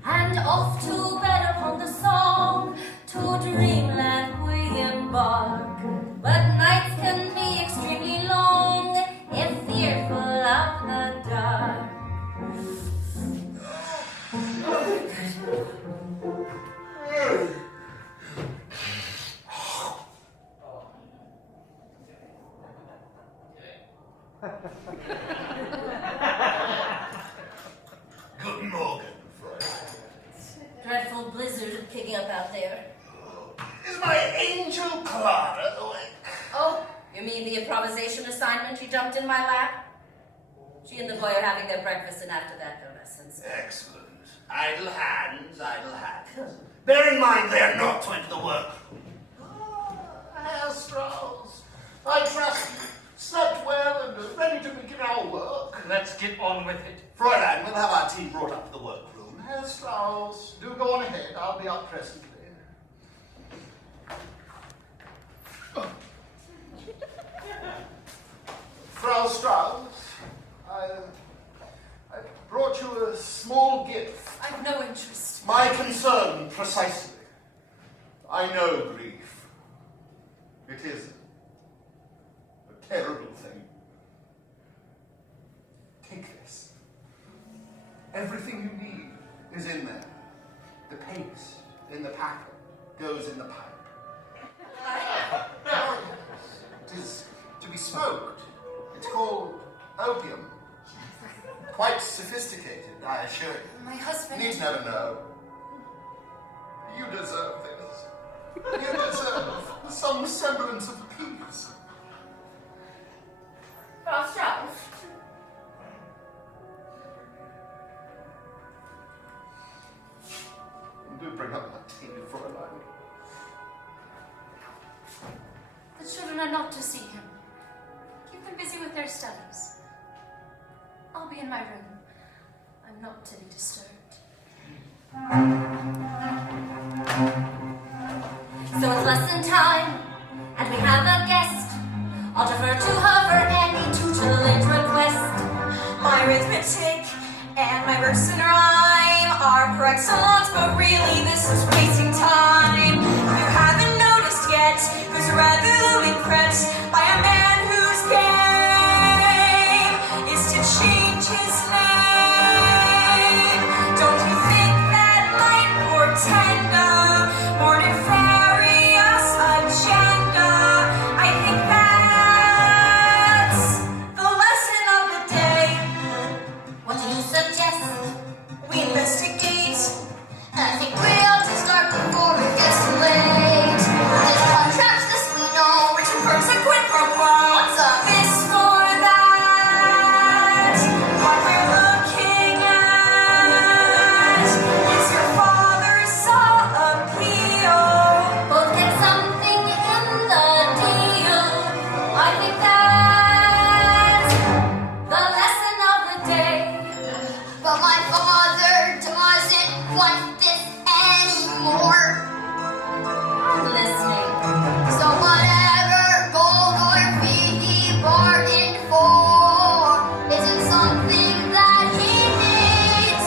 And off to bed upon the song, to dreamland we embark. But nights can be extremely long, if fearful of the dark. Good morning, Fred. Dreadful blizzard kicking up out there. Is my angel Clara awake? Oh, you mean the improvisation assignment you jumped in my lap? She and the boy are having their breakfast, and after that, their lessons. Excellent. Idle hands, idle hands. Bear in mind they are not to enter the workroom. Herr Strauss, I trust you. Slept well and are ready to begin our work. Let's get on with it. Fräulein, we'll have our team brought up to the workroom. Herr Strauss, do go on ahead. I'll be up presently. Frau Strauss, I brought you a small gift. I've no interest. My concern, precisely. I know grief. It is a terrible thing. Take this. Everything you need is in there. The paste in the packet goes in the pipe. Oh, yes. It is to be smoked. It's called opium. Quite sophisticated, I assure you. My husband. You need never know. You deserve this. You deserve some semblance of peace. Frau Strauss. Do bring up that tea, Fräulein. The children are not to see him. Keep them busy with their studies. I'll be in my room. I'm not to be disturbed. So it's lesson time, and we have a guest. I'll defer to her for any tutelage request. My arithmetic and my verse and rhyme are per excellence, but really this is wasting time. You haven't noticed yet who's rather looming threat by a man whose game is to change his name. Don't you think that might portend a more nefarious agenda? I think that's the lesson of the day. What do you suggest? We investigate. I think we ought to start before it gets too late. This contract, this we know. Which confirms a quid pro quo. What's up? This for that. What we're looking at is your father's appeal. Both get something in the deal. I think that's the lesson of the day. But my father doesn't want this anymore. I'm listening. So whatever gold or fee he bargained for isn't something that he needs.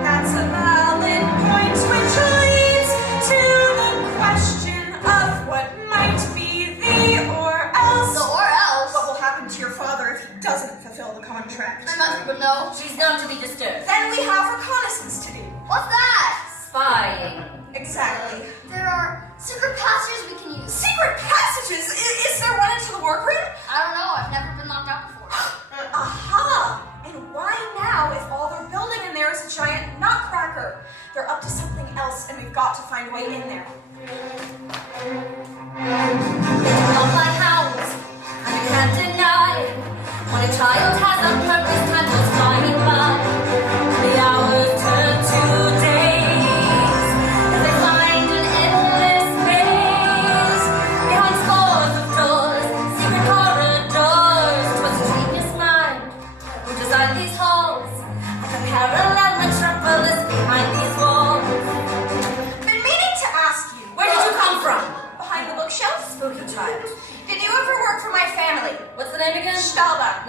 That's a valid point, which leads to the question of what might be the or else. So or else, What will happen to your father if he doesn't fulfill the contract? I must would know. She's not to be disturbed. Then we have reconnaissance to do. What's that? Spying. Exactly. There are secret passages we can use. Secret passages? Is there one into the workroom? I don't know. I've never been locked out before. Aha! And why now if all they're building in there is a giant nutcracker? They're up to something else and we've got to find a way in there. Love my hounds, and I can't deny. When a child has a purpose, time goes flying by. The hours turn to days, as they find an endless maze. Behind scores of doors, secret corridors. 'Twas a genius mind who designed these halls, like a parallel metropolis behind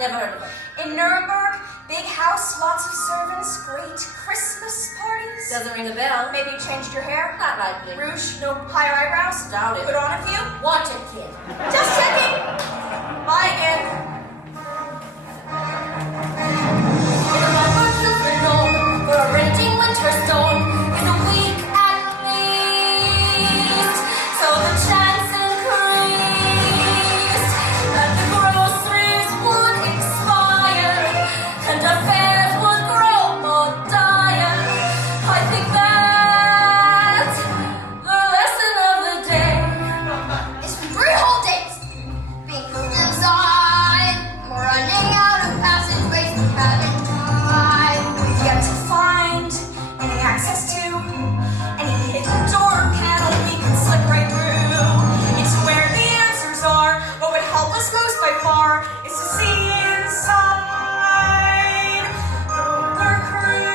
Never heard of her. In Nuremberg, big house, lots of servants, great Christmas parties. Doesn't ring a bell. Maybe you changed your hair? Not likely. Rouge? No higher eyebrows? Doubt it. Put on a few? Wanted kid. Just checking. Bye again. With my virtues renowned for a renting winter stone in a week at least. So the chance increased that the groceries would expire and affairs would grow more dire. I think that's the lesson of the day. It's been 3 whole days. Being cooped inside. We're running out of passageways we haven't tried. We've yet to find any access to any hidden door panel we can slip right through. It's where the answers are. What would help us most by far is to see inside the crew.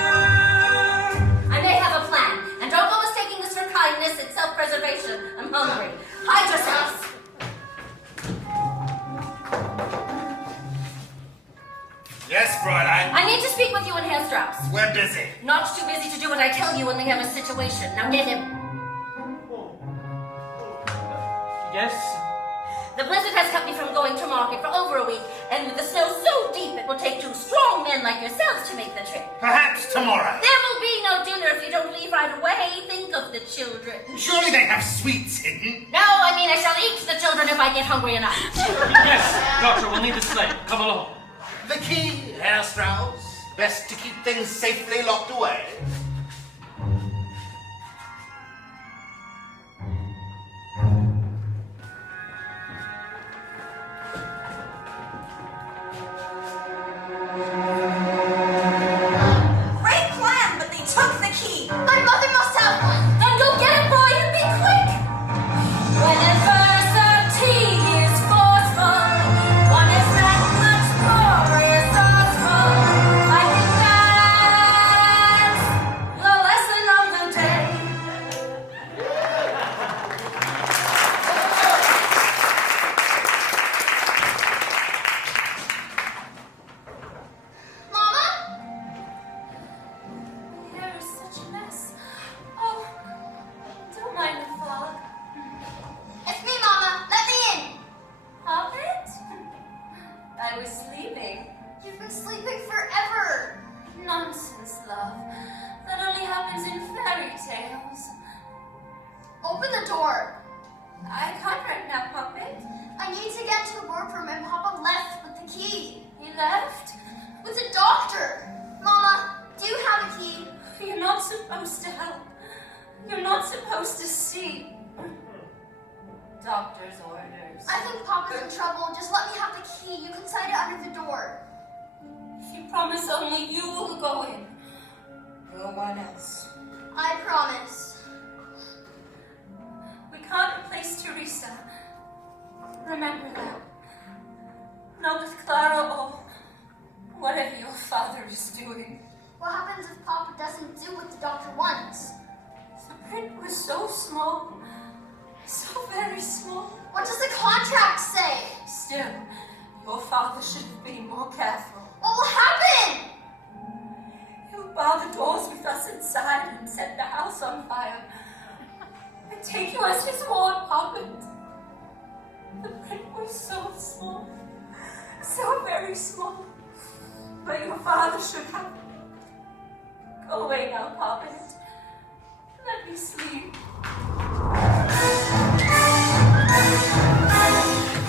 I may have a plan, and don't go mistaking this for kindness, it's self-preservation. I'm hungry. Hide yourselves. Yes, Fräulein. I need to speak with you and Herr Strauss. We're busy. Not too busy to do what I tell you when we have a situation. Now get him. Yes? The blizzard has kept me from going to market for over a week, and with the snow so deep it will take 2 strong men like yourselves to make the trip. Perhaps tomorrow. There will be no dinner if you don't leave right away. Think of the children. Surely they have sweets hidden. No, I mean I shall eat the children if I get hungry enough. Yes, Doctor, we'll need the sleigh. Come along. The key, Herr Strauss. Best to keep things safely locked away. Great plan, but they took the key. My mother must have one. Then go get it, boy, and be quick. When adversity is forceful, one is that much more resourceful. I think that's the lesson of the day. Mama? Here is such a mess. Oh, don't mind the fog. It's me, Mama. Let me in. Hobbit? I was sleeping. You've been sleeping forever. Nonsense, love. That only happens in fairy tales. Open the door. I can't right now, Puppet. I need to get to the workroom and Papa left with the key. He left? With the doctor. Mama, do you have a key? You're not supposed to help. You're not supposed to see. Doctor's orders. I think Papa's in trouble. Just let me have the key. You can slide it under the door. If you promise only you will go in. No one else. I promise. We can't replace Teresa. Remember that. Not with Clara or whatever your father is doing. What happens if Papa doesn't do what the doctor wants? The print was so small. So very small. What does the contract say? Still, your father should have been more careful. What will happen? He'll bar the doors with us inside and set the house on fire. And take you as his ward, Puppet. The print was so small. So very small. But your father should have. Go away now, Puppet. Let me sleep.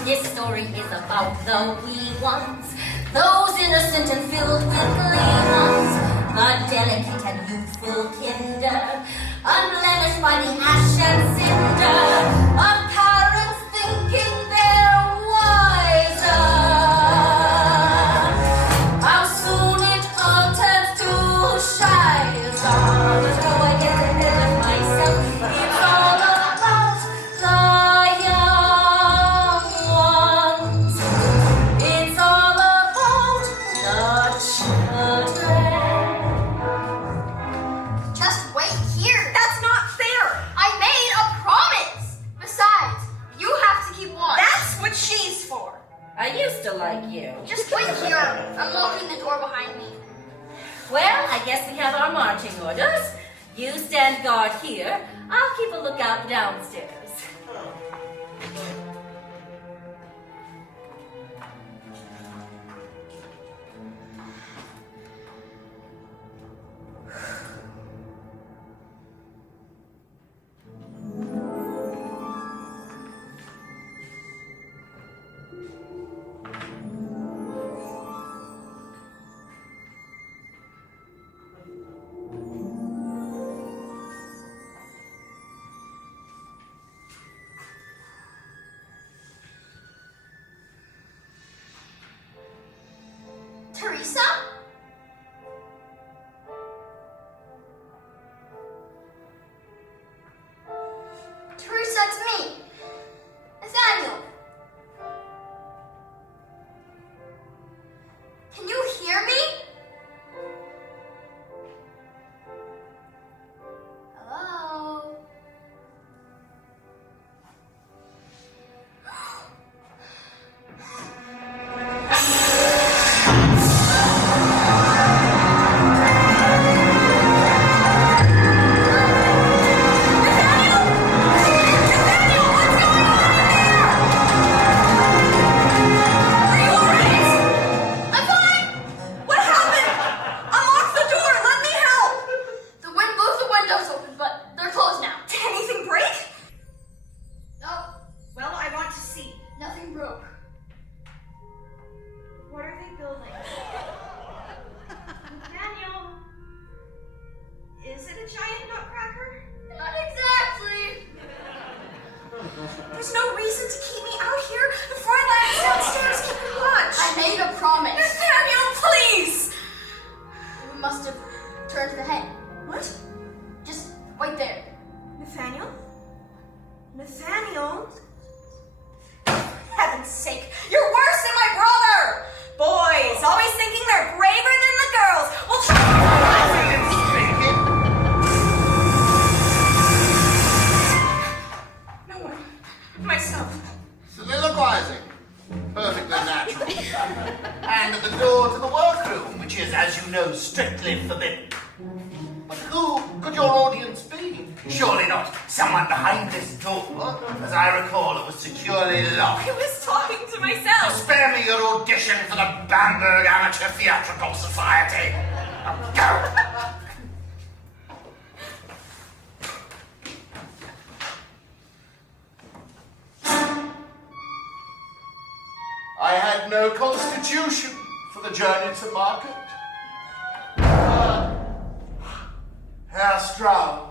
This story is about the wee ones, those innocent and filled with glee ones, the delicate and youthful kinder, unblemished by the ash and cinder of parents thinking they're wiser. How soon it all turns to shizer. But oh, I get ahead of myself. It's all about the young ones. It's all about the children. Just wait here. That's not fair. I made a promise. marching orders. You stand guard here. I'll keep a lookout downstairs. Teresa? Teresa, it's me. Nathaniel. Can you hear me? Hello? Is it a giant nutcracker? Not exactly. There's no reason to keep me out here. The Fräulein is downstairs keeping watch. I made a promise. Nathaniel, please! We must have turned the head. What? Just right there. Nathaniel? Nathaniel? Heaven's sake, you're worse than my brother! Boys, always thinking they're braver than the girls. Well, no one. Myself. Soliloquizing. Perfectly natural. And at the door to the workroom, which is, as you know, strictly forbidden. But who could your audience be? Surely not someone behind this door. As I recall, it was securely locked. I was talking to myself. Spare me your audition for the Bamberg Amateur Theatrical Society. Now go! I had no constitution for the journey to market. Herr Strauss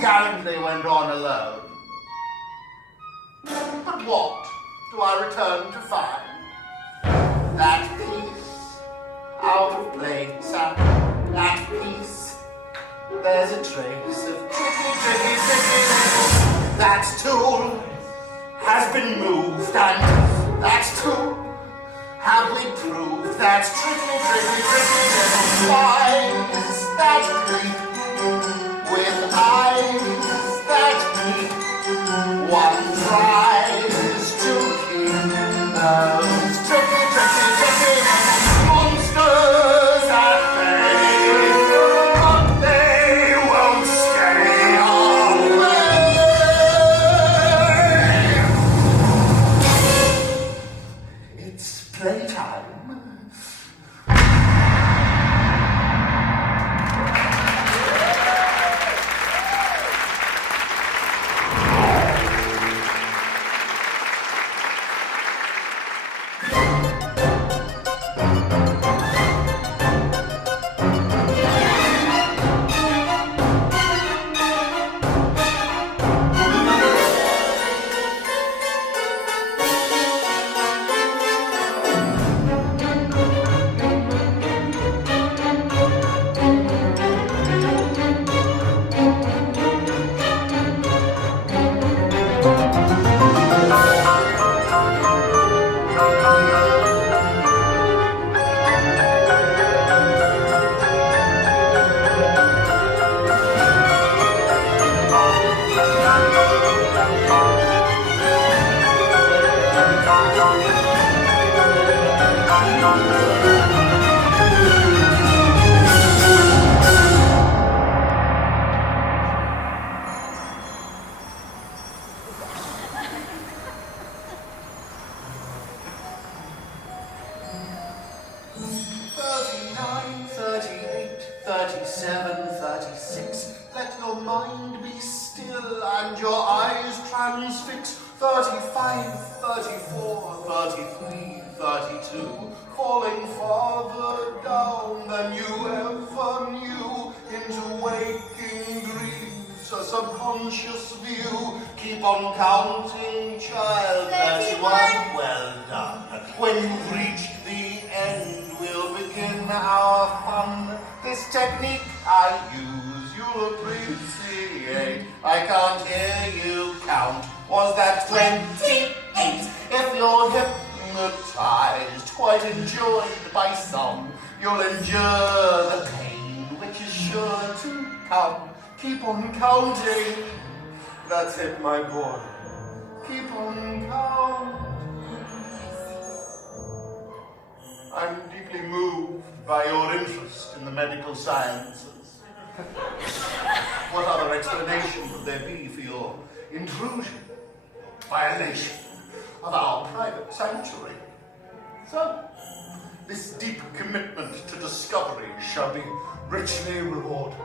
gallantly went on alone. But what do I return to find? That piece out of place, and that piece, there's a trace of tricky. That tool has been moved, and that tool have we proved that tricky little spies that creep with eyes that peep. One tries to keep those tricky monsters at bay, but they won't stay away. It's playtime. 36. Let your mind be still and your eyes transfix. 35, 34, 33, 32. Falling farther down than you ever knew into waking dreams. A subconscious view. Keep on counting, child. 31. Well done. When you've reached the end, we'll begin our fun. This technique I use, you'll appreciate. I can't hear you count. Was that 28? If you're hypnotized, quite enjoyed by some, you'll endure the pain, which is sure to come. Keep on counting. That's it, my boy. Keep on counting. I'm deeply moved by your interest in the medical sciences. What other explanation would there be for your intrusion, violation of our private sanctuary? So, this deep commitment to discovery shall be richly rewarded.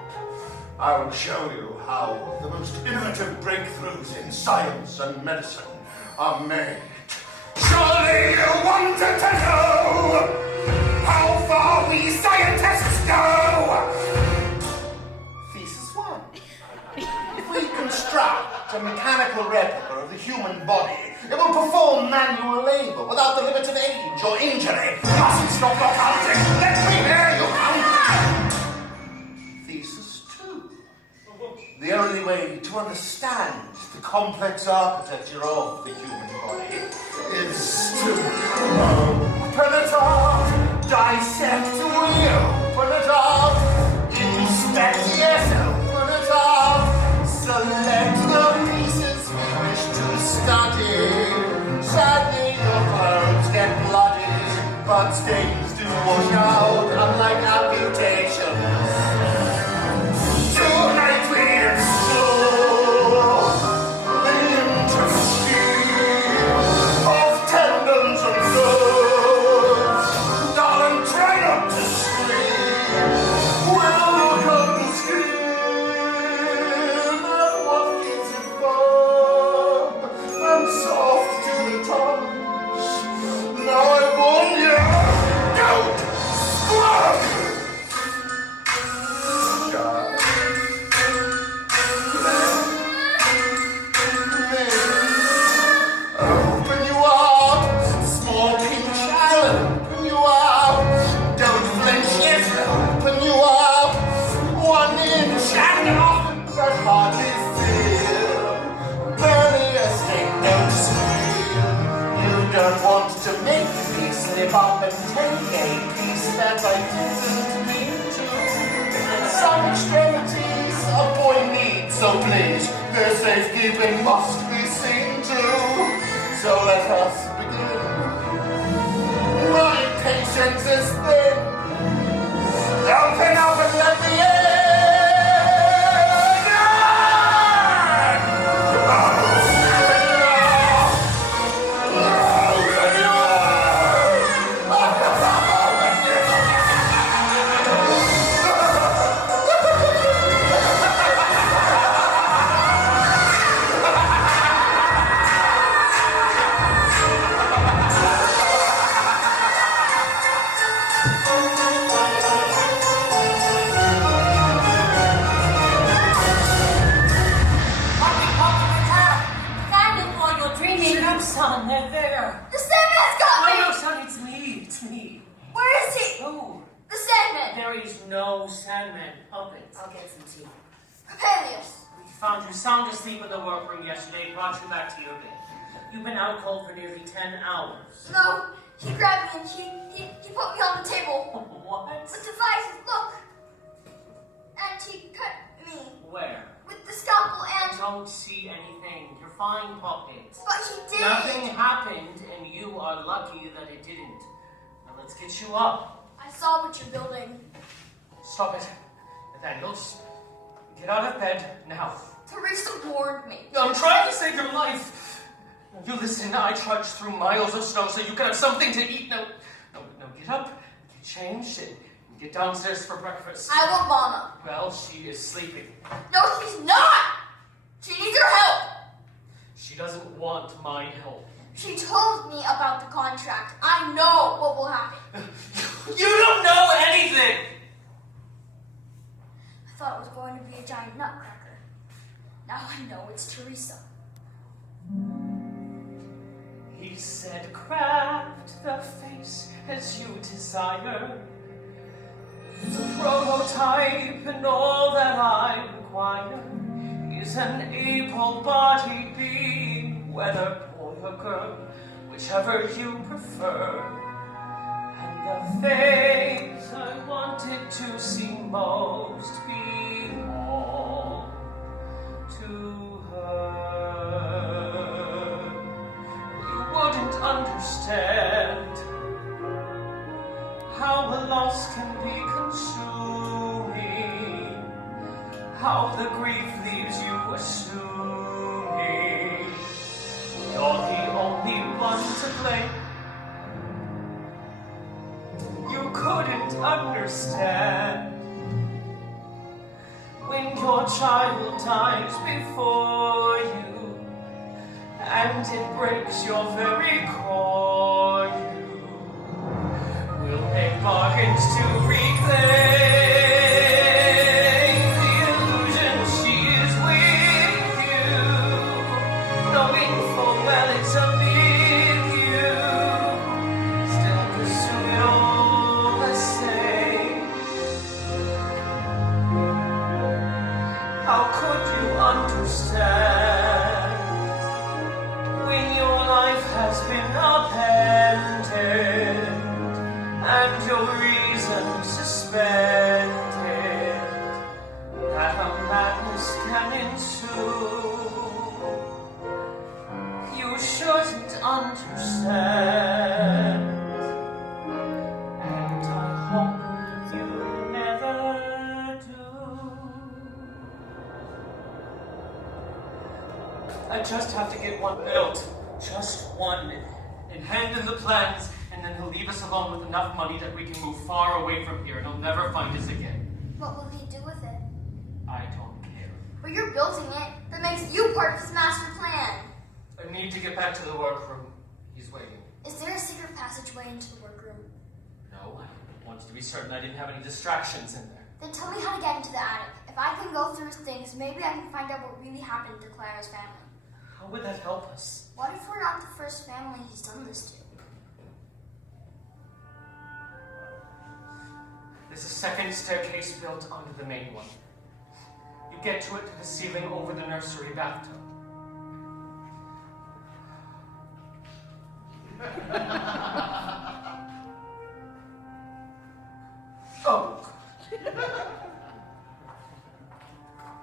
I will show you how the most innovative breakthroughs in science and medicine are made. Surely you wanted to know how far we scientists go! Thesis 1. If we construct a mechanical replica of the human body, it will perform manual labor without the limit of age or injury. You mustn't stop your counting! Let me hear you count! Thesis 2. The only way to understand the complex architecture of the human body is to open it up, dissect, reopen it up, inspect, yes, open it up, select the pieces we wish to study. Sadly, your clothes get bloody, but stains do wash out, unlike amputations. Tonight we explore the intricacy of tendons and nerves. Darling, try not to scream. We'll look under skin at what keeps it firm and soft to the touch. Now I warn you, don't squirm! Open you up, small pinch, I'll open you up. Don't flinch, yes, open you up. 1 inch and often but hardly feel. Barely a sting, don't squeal. You don't want to make me slip up and take a piece that I didn't mean to. Some extremities a boy needs, so please, their safekeeping must be seen to. So let us begin. My patience is thin. Open up and let me in. Son, they're there. The Sandman's got me! No, son, it's me. It's me. Where is he? Who? The Sandman! There is no Sandman puppet. I'll get some tea. Capelius! We found you sound asleep in the workroom yesterday, brought you back to your bed. You've been out cold for nearly 10 hours. No, he grabbed me and he put me on the table. What? With devices, look! And he cut me. Where? With the scalpel I and... don't see anything. You're fine, puppet. But he did! Nothing happened, and you are lucky that it didn't. Now let's get you up. I saw what you're building. Stop it. Nathaniel, just get out of bed now. Teresa warned me. I'm trying to save your life. You listen, I trudged through miles of snow so you could have something to eat. No, get up, get changed, and Get downstairs for breakfast. I want Mama. Well, she is sleeping. No, she's not! She needs your help! She doesn't want my help. She told me about the contract. I know what will happen. You don't know anything! I thought it was going to be a giant nutcracker. Now I know it's Teresa. He said, craft the face as you desire. The prototype and all that I require is an able-bodied being, whether boy or girl, whichever you prefer. And the face I wanted to see most belong to her. You wouldn't understand how a loss can be consuming, how the grief leaves you assuming you're the only one to blame. You couldn't understand when your child dies before you, and it breaks your very core. We'll make bargains to reclaim the illusion she is with you, knowing full well it's a you, still pursue it all the same. How could you understand when your life has been abandoned and your reason suspended, that a madness can ensue? You shouldn't understand, and I hope you never do. I just have to get one built, just one, and hand in the plans. And then he'll leave us alone with enough money that we can move far away from here and he'll never find us again. What will he do with it? I don't care. Well, you're building it. That makes you part of his master plan. I need to get back to the workroom. He's waiting. Is there a secret passageway into the workroom? No, I wanted to be certain I didn't have any distractions in there. Then tell me how to get into the attic. If I can go through things, maybe I can find out what really happened to Clara's family. How would that help us? What if we're not the first family he's done this to? There's a second staircase built under the main one. You get to it through the ceiling over the nursery bathtub. Oh.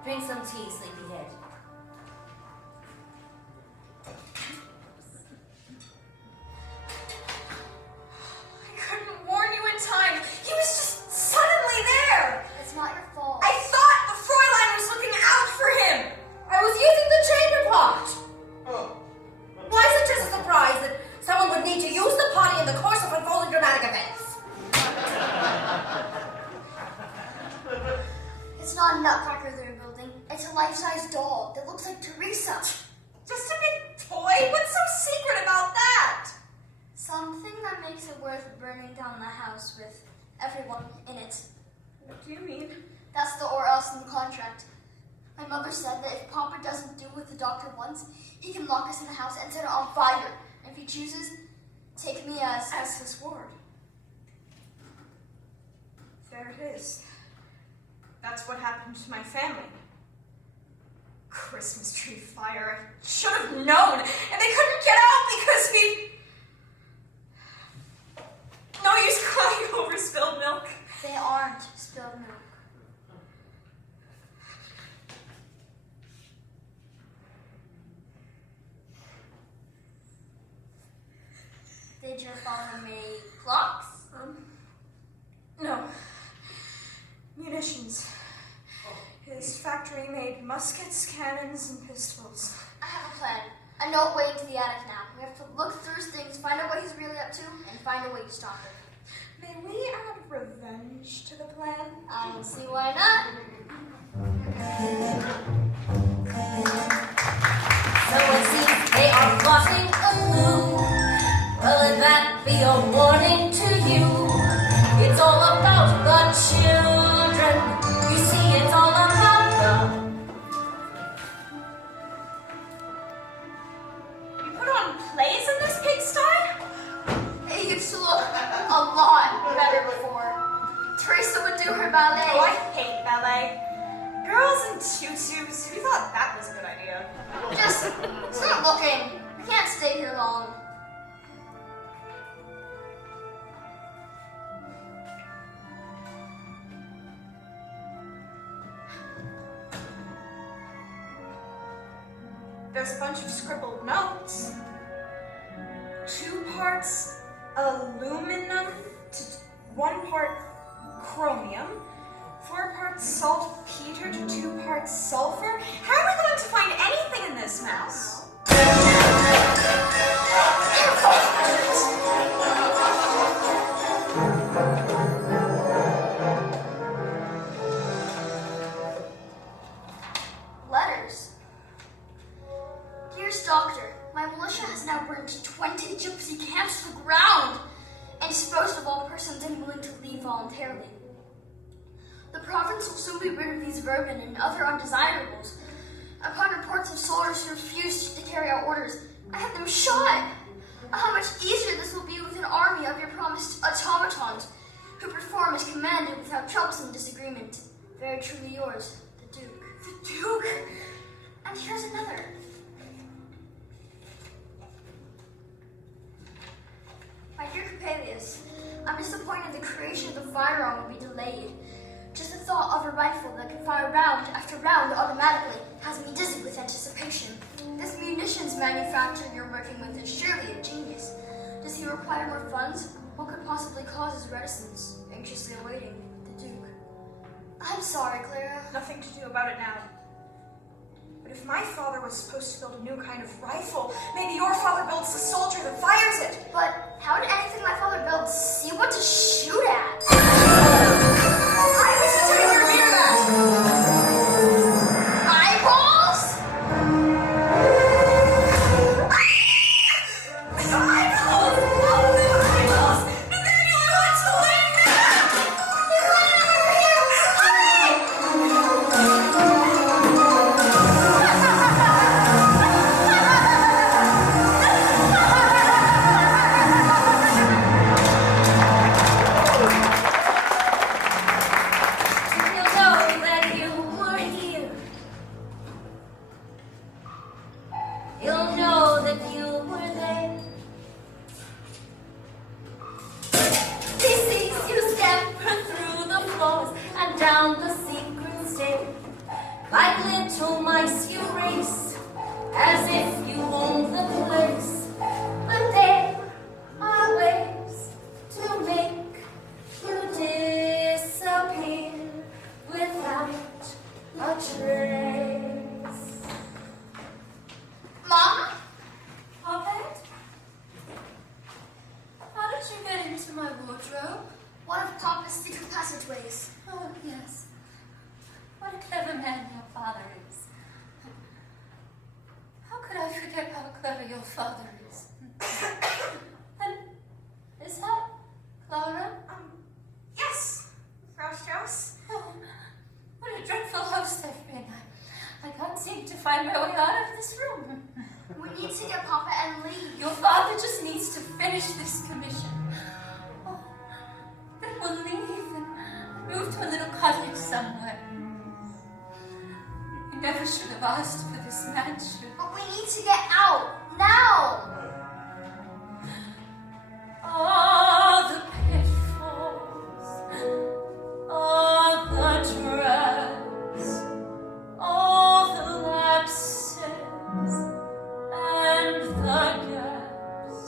Drink some tea, sleepyhead. I couldn't warn you in time. He was just suddenly there. It's not your fault. I thought the Fräulein was looking out for him. I was using the chamber pot. Why is it just a surprise that someone would need to use the potty in the course of unfolding dramatic events? It's not a nutcracker they're building. It's a life-size doll that looks like Teresa. Just a big toy? What's so secret about that? Something that makes it worth burning down the house with everyone in it. What do you mean? That's the or else in the contract. My mother said that if Papa doesn't do what the doctor wants, he can lock us in the house and set it on fire. And if he chooses, take me as his ward. There it is. That's what happened to my family. Christmas tree fire. I should have known. And they couldn't get out because he... No use crying over spilled milk. They aren't spilled milk. Did your father make clocks? No. Munitions. His factory made muskets, cannons, and pistols. I have a plan. A note waiting to the attic now. We have to look through his things, find out what he's really up to, and find a way to stop him. May we add revenge to the plan? I don't see why not. So it seems they are plotting a coup. Well, let that be a warning to you. It's all about the children. You see, it's all about them. You put on plays in this pigsty? It used to look a lot better before. Teresa would do her ballet. Oh, I hate ballet. Girls in tutus, who thought that was a good idea? Just start looking. We can't stay here long. There's a bunch of scribbled notes. 2 parts aluminum to 1 part chromium, 4 parts saltpeter to 2 parts sulfur. How are we going to find anything in this mess? Letters. Dearest Doctor, my militia has now burned 20 gypsy camps to the ground and disposed of all persons unwilling to leave voluntarily. The province will soon be rid of these vermin and other undesirables. Upon reports of soldiers who refused to carry out orders, I had them shot. How much easier this will be with an army of your promised automatons who perform as commanded without troublesome disagreement. Very truly yours, the Duke. The Duke? And here's another. My dear Capelius, I'm disappointed the creation of the firearm will be delayed. Just the thought of a rifle that can fire round after round automatically has me dizzy with anticipation. This munitions manufacturer you're working with is surely a genius. Does he require more funds? What could possibly cause his reticence? Anxiously awaiting the Duke. I'm sorry, Clara. Nothing to do about it now. But if my father was supposed to build a new kind of rifle, maybe your father builds the soldier that fires it. But how did anything my father built see what to shoot at? I was just anywhere near that. Eyeballs? Eyeballs! Oh, the eyeballs! Nathaniel, he wants to live now! He's running over here! Hurry! You'll know that you were here. You'll know that you were there. He sees you scamper through the floors and down the secret stairs. Like little mice you race, as if you own the place. But there are ways to make you disappear without a trace. Mom? Poppet? How did you get into my wardrobe? One of Papa's secret passageways. Oh, yes. What a clever man your father is. How could I forget how clever your father is? And is that Clara? Yes, Frau Strauss. Oh, what a dreadful host I've been. I can't seem to find my way out of this room. We need to get Papa and leave. Your father just needs to finish this commission. Oh, then we'll leave and move to a little cottage somewhere. You never should have asked for this mansion. But we need to get out. Now! All the pitfalls, all the traps, all the lapses and the gaps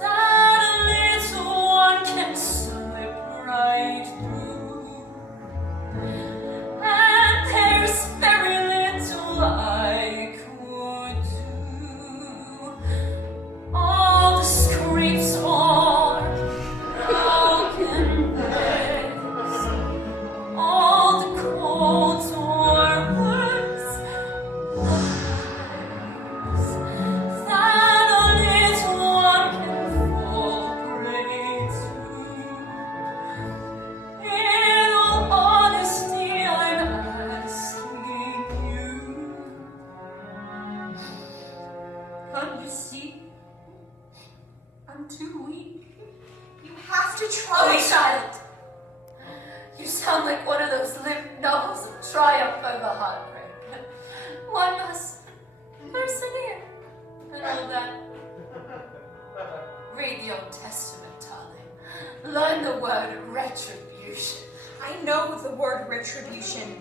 that a little one can slip right through. And there's very little I could do. tried. Oh, child. You sound like one of those limp novels of triumph over heartbreak. One must persevere and all that. Read the Old Testament, darling. Learn the word retribution. I know the word retribution,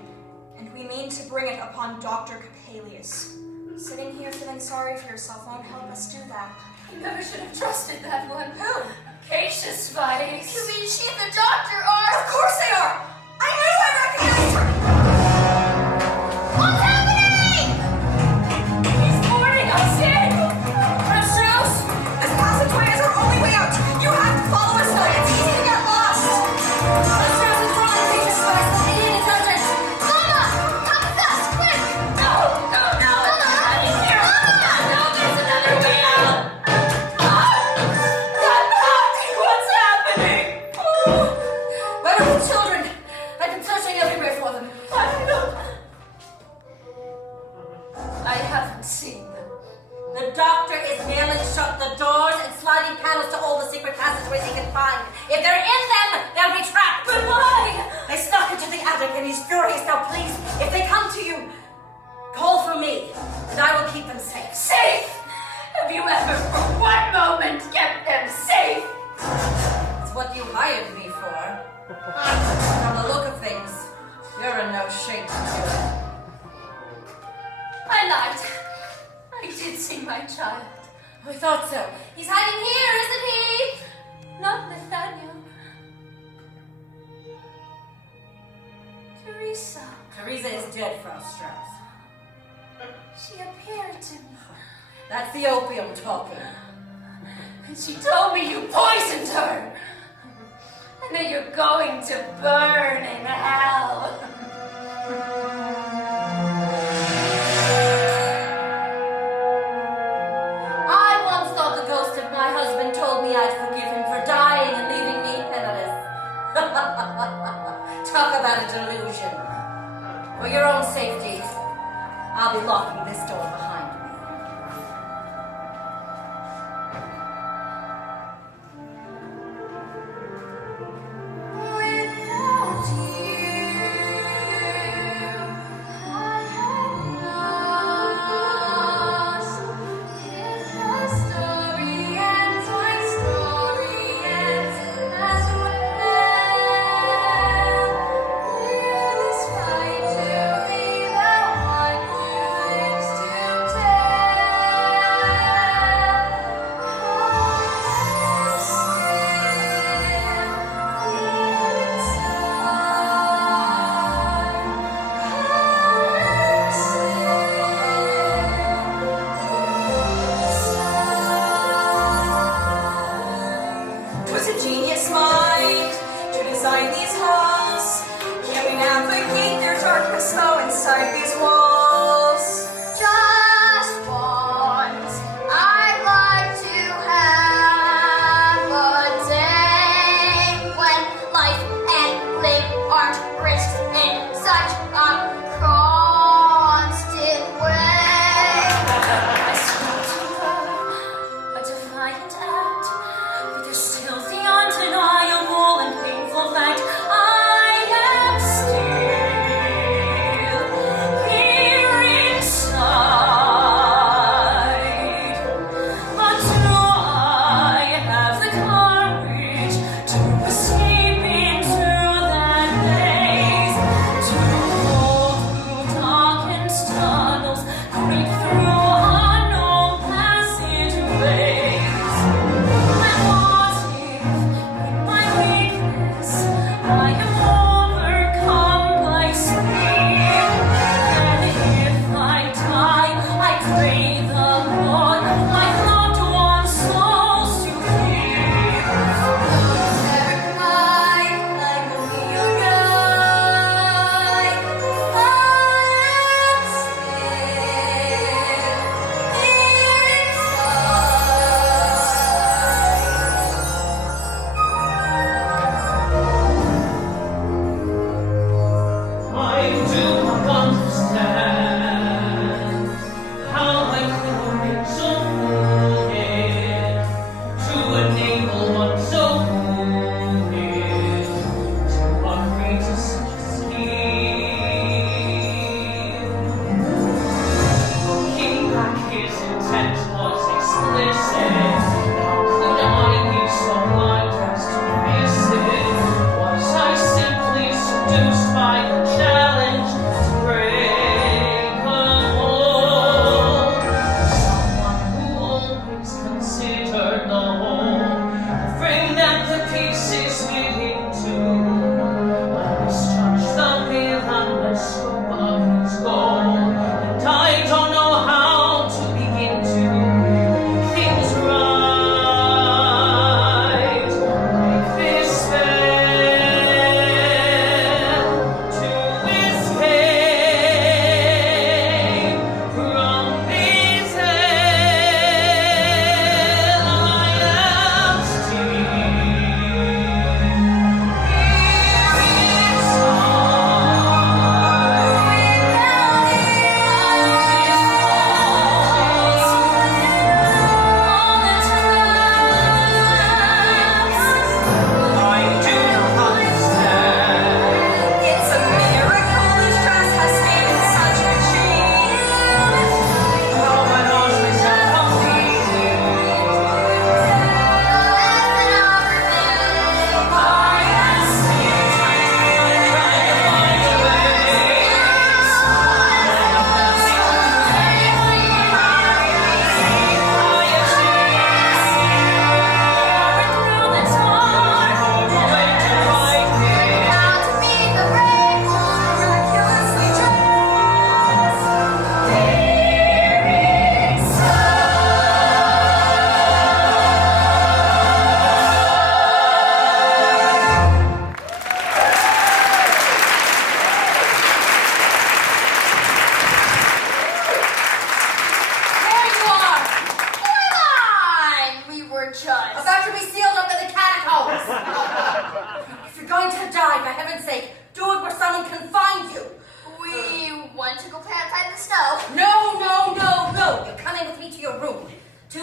and we mean to bring it upon Dr. Capelius. Sitting here feeling sorry for yourself won't help us do that. You never should have trusted that one. Who? Cassius Spice. You mean she and the doctor are? Of course they are! I knew I recognized her! What's happening? He's boarding us in. Strauss! This passageway is our only way out! You have to follow us now! It's easy to get lost! Strauss is wrong, Cassius Spice. We need intelligence. Mama! Come with us, quick! No, not in here. No, there's another way out. What's happening? Where are the children? I've been searching everywhere for them. I haven't seen them. The doctor is nailing shut the doors and sliding panels to all the secret passageways he can find. If they're in them, they'll be trapped. But why? They snuck into the attic and he's furious. Now please, if they come to you, call for me and I will keep them safe. Safe? Have you ever for one moment kept them safe? It's what you hired me for. From the look of things, you're in no shape to do it. I lied. I did see my child. I thought so. He's hiding here, isn't he? Not Nathaniel. Teresa. Teresa is dead, Frau Strauss. She appeared to me. That's the opium talking. And she told me you poisoned her. And that you're going to burn in hell. I once thought the ghost of my husband told me I'd forgive him for dying and leaving me penniless. Talk about a delusion. For your own safety, I'll be locking this door behind me. Without you, I had lost. If my story ends, my story ends as well. It is right to be the one who lives to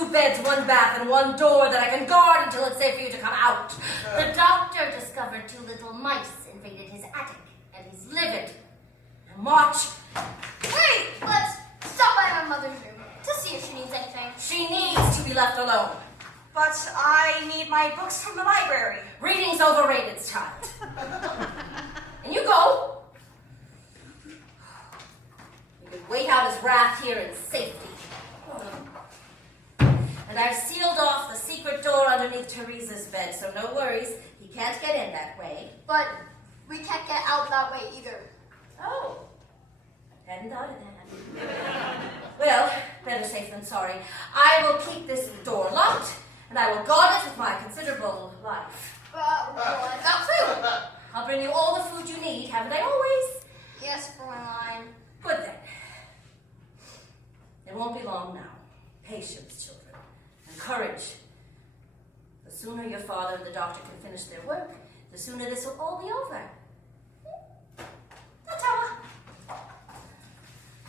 2 beds, 1 bath, and 1 door that I can guard until it's safe for you to come out. The doctor discovered 2 little mice invaded his attic, and he's livid. Now march. Wait, let's stop by my mother's room to see if she needs anything. She needs to be left alone. But I need my books from the library. Reading's overrated, child. And you go. You can wait out his wrath here in safety. And I've sealed off the secret door underneath Teresa's bed, so no worries. He can't get in that way. But we can't get out that way either. Oh, I hadn't thought of that. Well, better safe than sorry. I will keep this door locked, and I will guard it with my considerable life. Well, I got food. I'll bring you all the food you need, haven't I always? Yes, Fräulein. Good then. It won't be long now. Patience, children, and courage. The sooner your father and the doctor can finish their work, the sooner this will all be over. Ta-ta!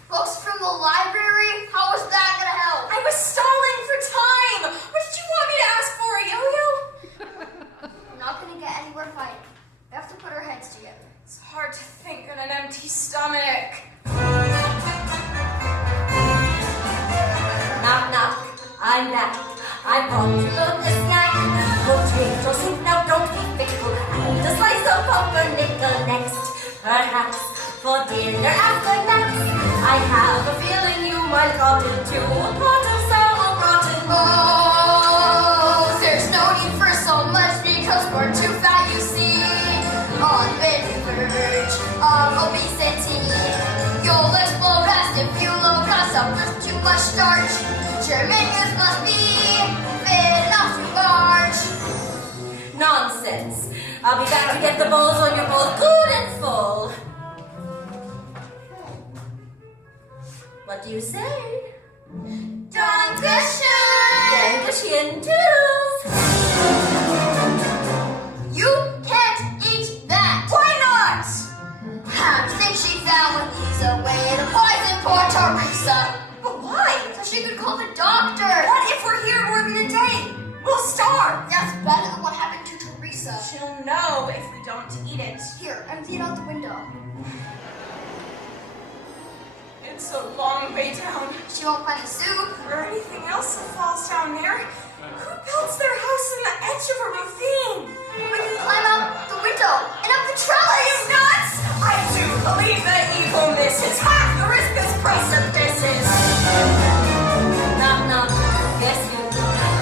Books from the library? How was that gonna help? I was stalling for time. What did you want me to ask for, a yo-yo? We're not gonna get anywhere fighting. We have to put our heads together. It's hard to think on an empty stomach. Knock, knock. I'm back. I brought you a snack. Potato soup. Now don't be fickle. And a slice of pumpernickel next. Perhaps for dinner after naps. I have a feeling you might call it too. A pot of sauerbraten. Oh, there's no need for so much because we're too fat, you see. On the verge of obesity. You'll explode fast if you load us up with too much starch. German youth must be fit enough to march. Nonsense. I'll be back to get the bowls when you're both good and full. What do you say? Dankeschön! Dankeschön, toodles! You can't eat that! Why not? I think she found Louisa way to poison poor Teresa. But why? So she could call the doctor. What if we're here more than a day? We'll starve. That's better than what happened to Teresa. She'll know if we don't eat it. Here, empty it out the window. It's a long way down. She won't find the soup. Or anything else that falls down there. Who builds their house in the edge of a ravine? We can climb out the window and up the Are trellis. you nuts? I do believe that evil misses half the risk this precipices. Knock, knock. Yes, you.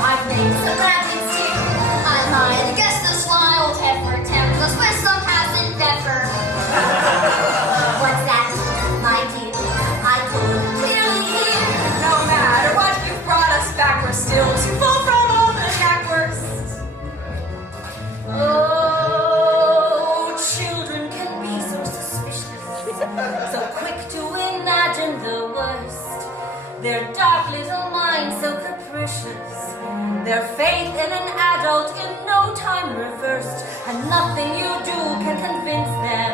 I've made some rabbits here. I'm hired against the sly old heifer. Tempt us with some hasn't pepper. What's that, my dear? I couldn't clearly hear. No matter what you've brought us back, we're still too full from all the jackworks. Oh, children can be so suspicious, so quick to imagine the worst. Their dark little minds so capricious, their faith in an adult in no time reversed, and nothing you do can convince them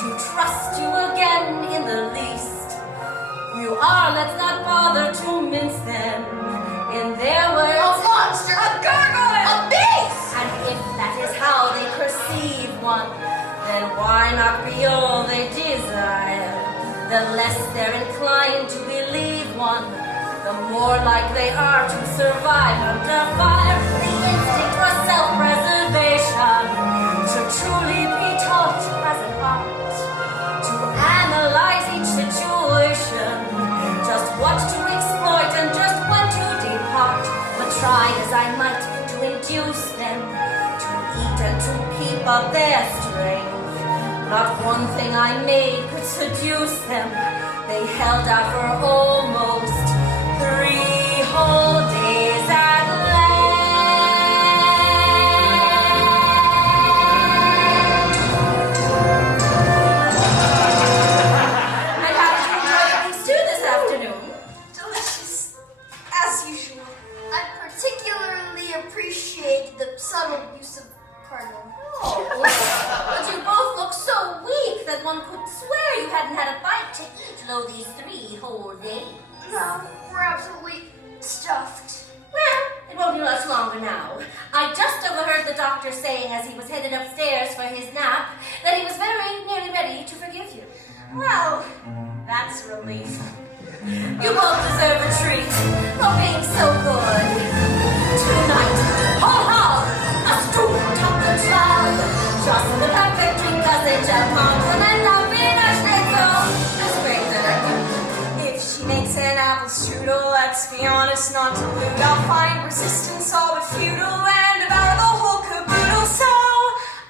to trust you again in the least. You are, let's not bother to mince them. In their words, A monster! A gargoyle! A beast! and if that is how they perceive one, then why not be all they desire? The less they're inclined to believe one, the more like they are to survive under fire. The instinct for self-preservation should truly be taught as an art to analyze each situation, just what to exploit and just when to depart. But try as I might to induce them to eat and to keep up their strength, not one thing I made could seduce them. They held out for almost 3 whole days at length. And how did you enjoy your beef stew this afternoon? Delicious, as usual. I particularly appreciate the subtle use of cardamom. Oh, but you both look so weak that one could swear you hadn't had a bite to eat flow these 3 whole days. No, we're absolutely stuffed. Well, it won't be much longer now. I just overheard the doctor saying as he was headed upstairs for his nap that he was very nearly ready to forgive you. Well, that's a relief. You both deserve a treat for being so good. Tonight, ho, a stool top the club. Just the perfect drink, doesn't a compliment of Wiener Schnitzel. That's great dinner. If she makes an apple strudel, let's be honest, not to lose. I'll find resistance all but futile and devour the whole caboodle. So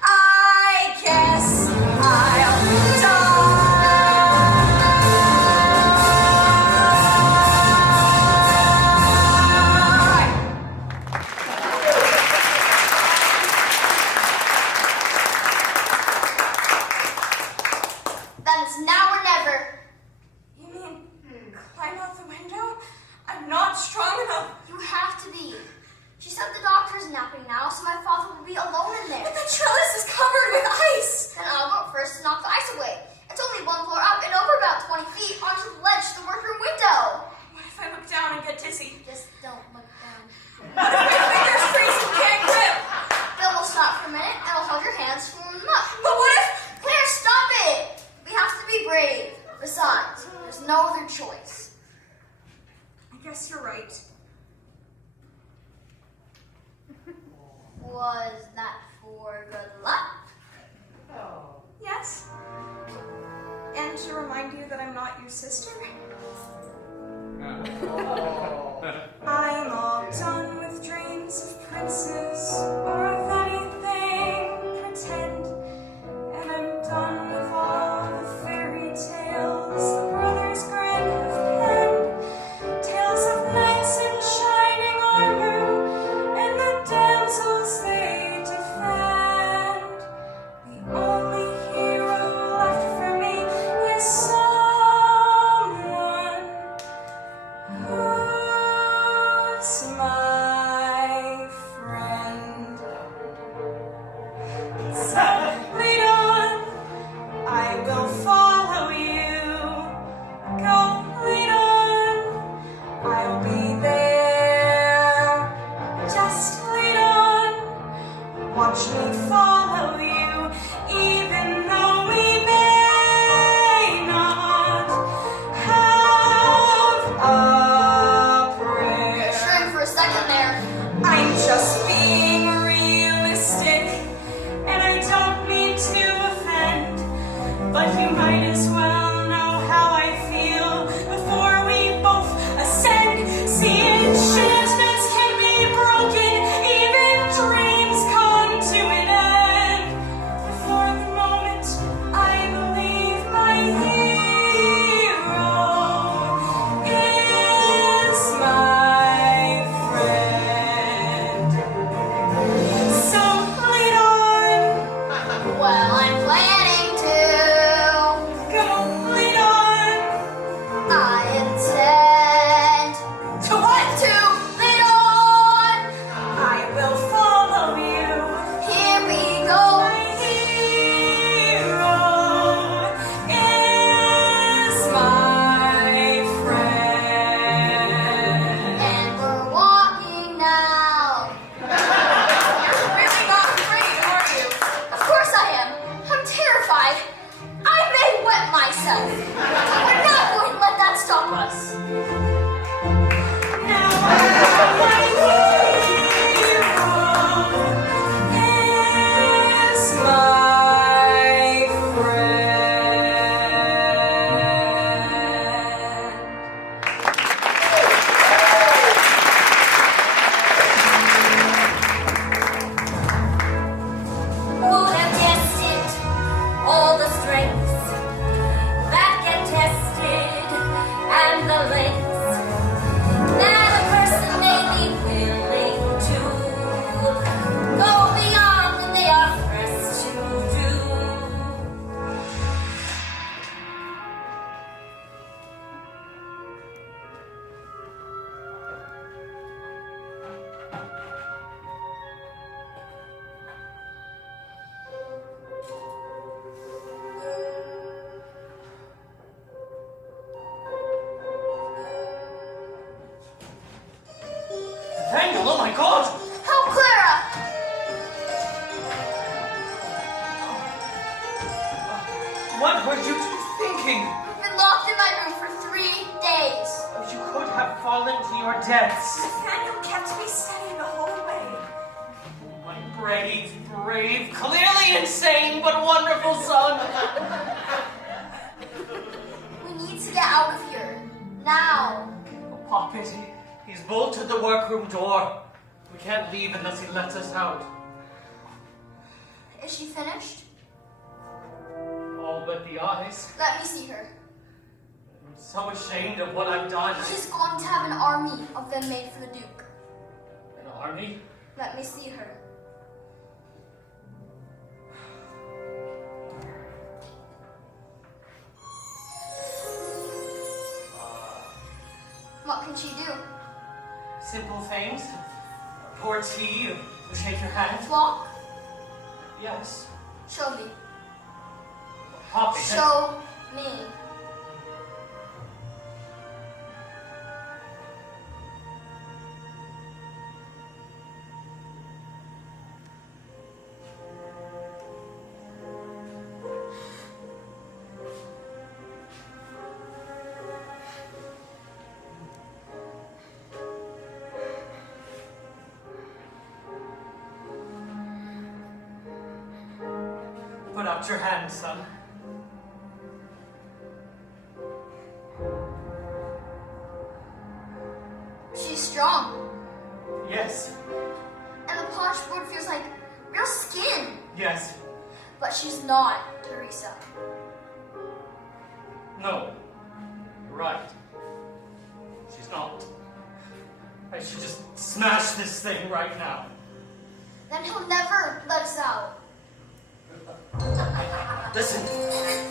I guess I'll die. Then it's now or never. You mean climb out the window? I'm not strong enough. You have to be. She said the doctor's napping now, so my father will be alone in there. But the trellis is covered with ice. Then I'll go up first to knock the ice away. It's only 1 floor up and over about 20 feet onto the ledge to the workroom window. What if I look down and get dizzy? Just don't look down. What if my fingers freeze and can't grip? Then we'll stop for a minute and we'll hold your hands to warm them up. But what if... Claire, stop it! We have to be brave. Besides, there's no other choice. I guess you're right. Was that for good luck? Yes. And to remind you that I'm not your sister. I'm all done with dreams of princes or of anything pretend. And I'm done with all the fairy tales the brothers Grimm have penned. Tales of knights in shining armor and the damsels they defend. The only hero left for me is someone who's my friend. our deaths. Nathaniel kept me steady the whole way. My brave, clearly insane, but wonderful son. We need to get out of here. Now. Oh, Poppet, he's bolted the workroom door. We can't leave unless he lets us out. Is she finished? All but the eyes. Let me see her. I'm so ashamed of what I've done. She's going to have an army of them made for the Duke. An army? Let me see her. What can she do? Simple things. Pour tea, shake your hand. Walk? Yes. Show me. Poppet. Show me. Put out your hand, son. She's strong. Yes. And the polished board feels like real skin. Yes. But she's not, Teresa. No. You're right. She's not. I should just smash this thing right now. Then he'll never let us out. Listen.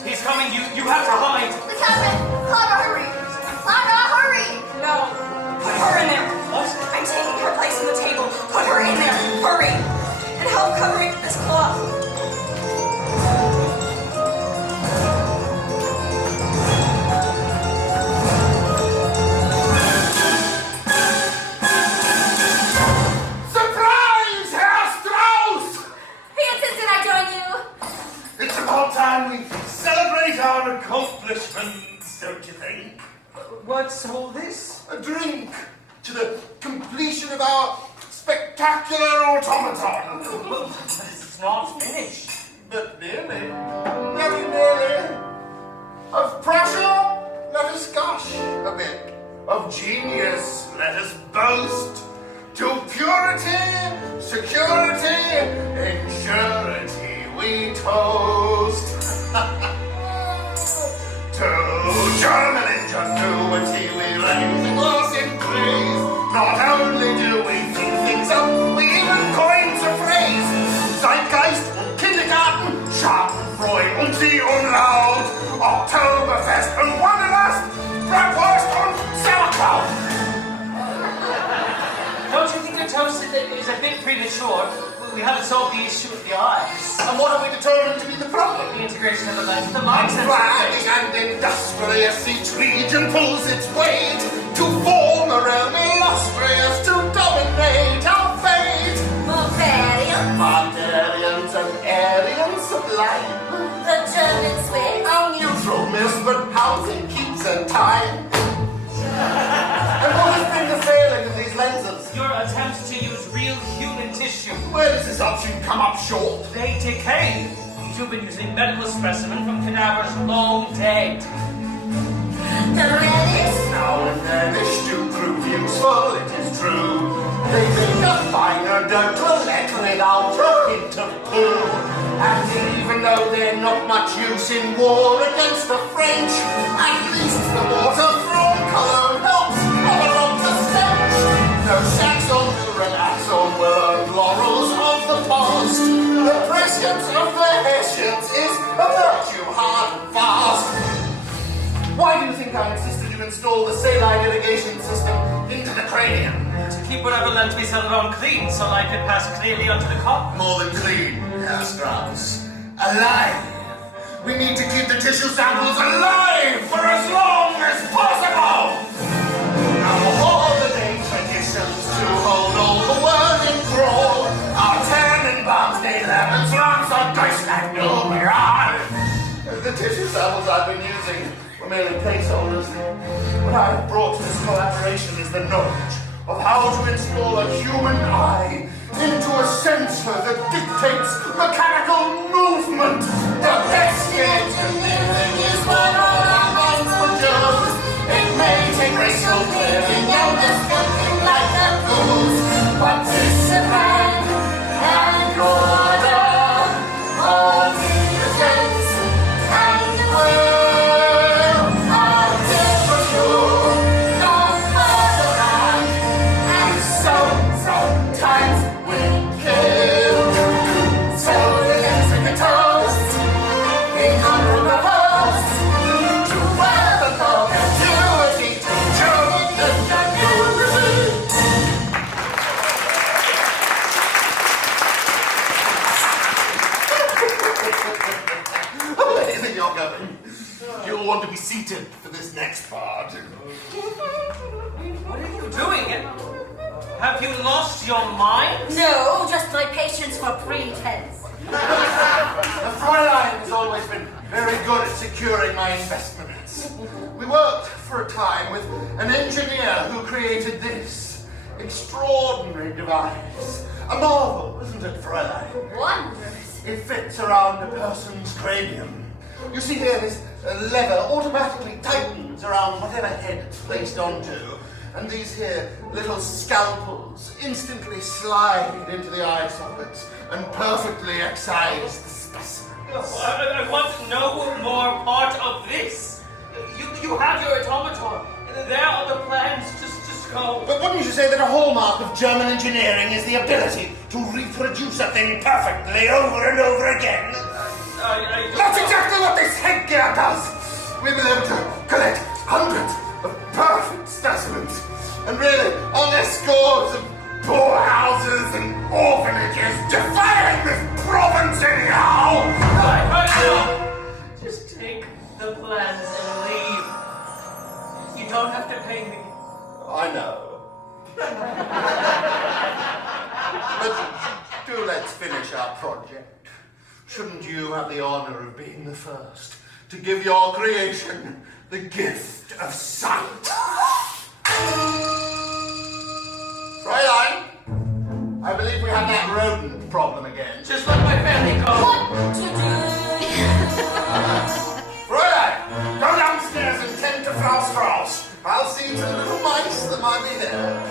He's coming. You have to hide. The captain! Clara, hurry! Clara, hurry! No. Put her in there. What? I'm taking her place on the table. Put her in there. Hurry. And help cover it with this cloth. Surprise, Herr Strauss! He insisted I join you. It's about time we celebrate our accomplishments, don't you think? What's all this? A drink to the completion of our spectacular automaton. Well, it's not finished. But nearly, very nearly. Of pressure, let us gush a bit. Of genius, let us boast. To purity, security, and surety we toast. To German ingenuity we raise the glass in praise. Not only do we think things up, we even coin a phrase. Zeitgeist und Kindergarten, Schadenfreude und die Unlaut. Oktoberfest und Wanderlust, Bratwurst und Sauerkraut. Don't you think your toast is a bit premature? We haven't solved the issue of the eyes. And what have we determined to be the problem? The integration of the lens, the mindset. Flagging and industrious, each region pulls its weight to form a realm illustrious to dominate our fate. Barbarians and Aryans sublime. The German Swiss. Our neutral miss, but housing keeps in time. And what has been the failing of these lenses? Your attempts to use real human tissue. Where does this option come up short? They decay. You've been using medical specimen from cadavers long dead. The reddish. Now and then ish do prove useful, it is true. They make a finer dirt to let out a hint of poo. And even though they're not much use in war against the French, at least the water-thrown cologne helps cover up the stench. No Saxon will relax on well-earned laurels of the past. The prescience of the Hessians is a virtue hard and fast. Why do you think I insisted you install the saline irrigation system into the cranium? To keep whatever lens we settled on clean, so light could pass clearly onto the cotton. More than clean, Herr Strauss. Alive! We need to keep the tissue samples alive for as long as possible! Our holiday traditions to hold all the world in thrall. Our Tannenbaums, they lemons, lamps, and dice like no mirage. The tissue samples I've been using were merely placeholders. What I've brought to this collaboration is the knowledge of how to install a human eye into a sensor that dictates mechanical movement. The best way to live is what all our minds will choose. It may take graceful clearing and discovering like the blues, but discipline and order, all diligence and the world are there for you. Don't bother around, and sometimes we kill. So let's make a toast in honor of our host to welcome perpetuity to the January. Amazing you're going. You'll want to be seated for this next part. What are you doing? Have you lost your mind? No, just my patience for pretense. The Fräulein has always been very good at securing my investments. We worked for a time with an engineer who created this extraordinary device. A marvel, isn't it, Fräulein? Wondrous. It fits around a person's cranium. You see here, this lever automatically tightens around whatever head it's placed onto. And these here little scalpels instantly slide into the eye sockets and perfectly excise the specimen. I want no more part of this. You have your automaton. There are the plans. Just go. But wouldn't you say that a hallmark of German engineering is the ability to reproduce a thing perfectly over and over again? That's exactly what this headgear does. We've been able to collect hundreds of perfect specimens. And really, on their scores of poorhouses and orphanages defiling this province anyhow. Right now. Just take the plans and leave. You don't have to pay me. I know. But do let's finish our project. Shouldn't you have the honor of being the first to give your creation the gift of sight? Fräulein, I believe we have that rodent problem again. Just let my family go. What to do? Fräulein, go downstairs and tend to Frau Strauss. I'll see to the little mice that might be there.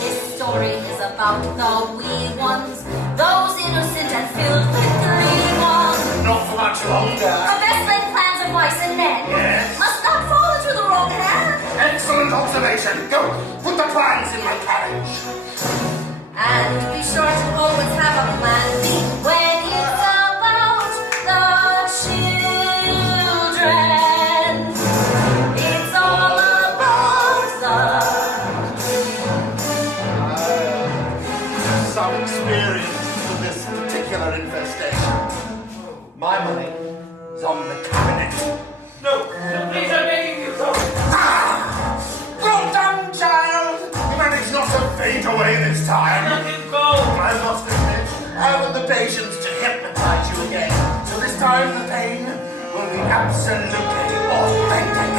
This story is about the wee ones, those innocent and filled with glee ones. Not for much longer. The best laid plans of mice and men Yes? must not fall into the wrong hands. Excellent observation. Go, put the plans in my carriage. And be sure to always have a plan B when it's about the children. It's all about Some experience with this particular infestation. My money is on the cabinet. No, please, I'm begging you. Go. Well done, child! You managed not to faint away this time. Let him go. I must admit, I haven't the patience to hypnotize you again. So this time the pain will be absolutely authentic.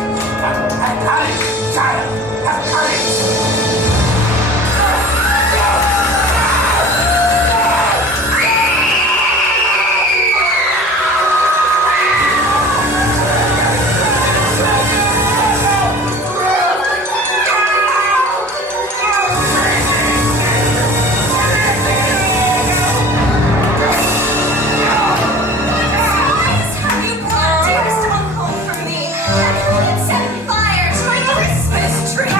But have courage, child! Have courage! Have you brought dearest uncle for me? And who can set fire to my Christmas tree?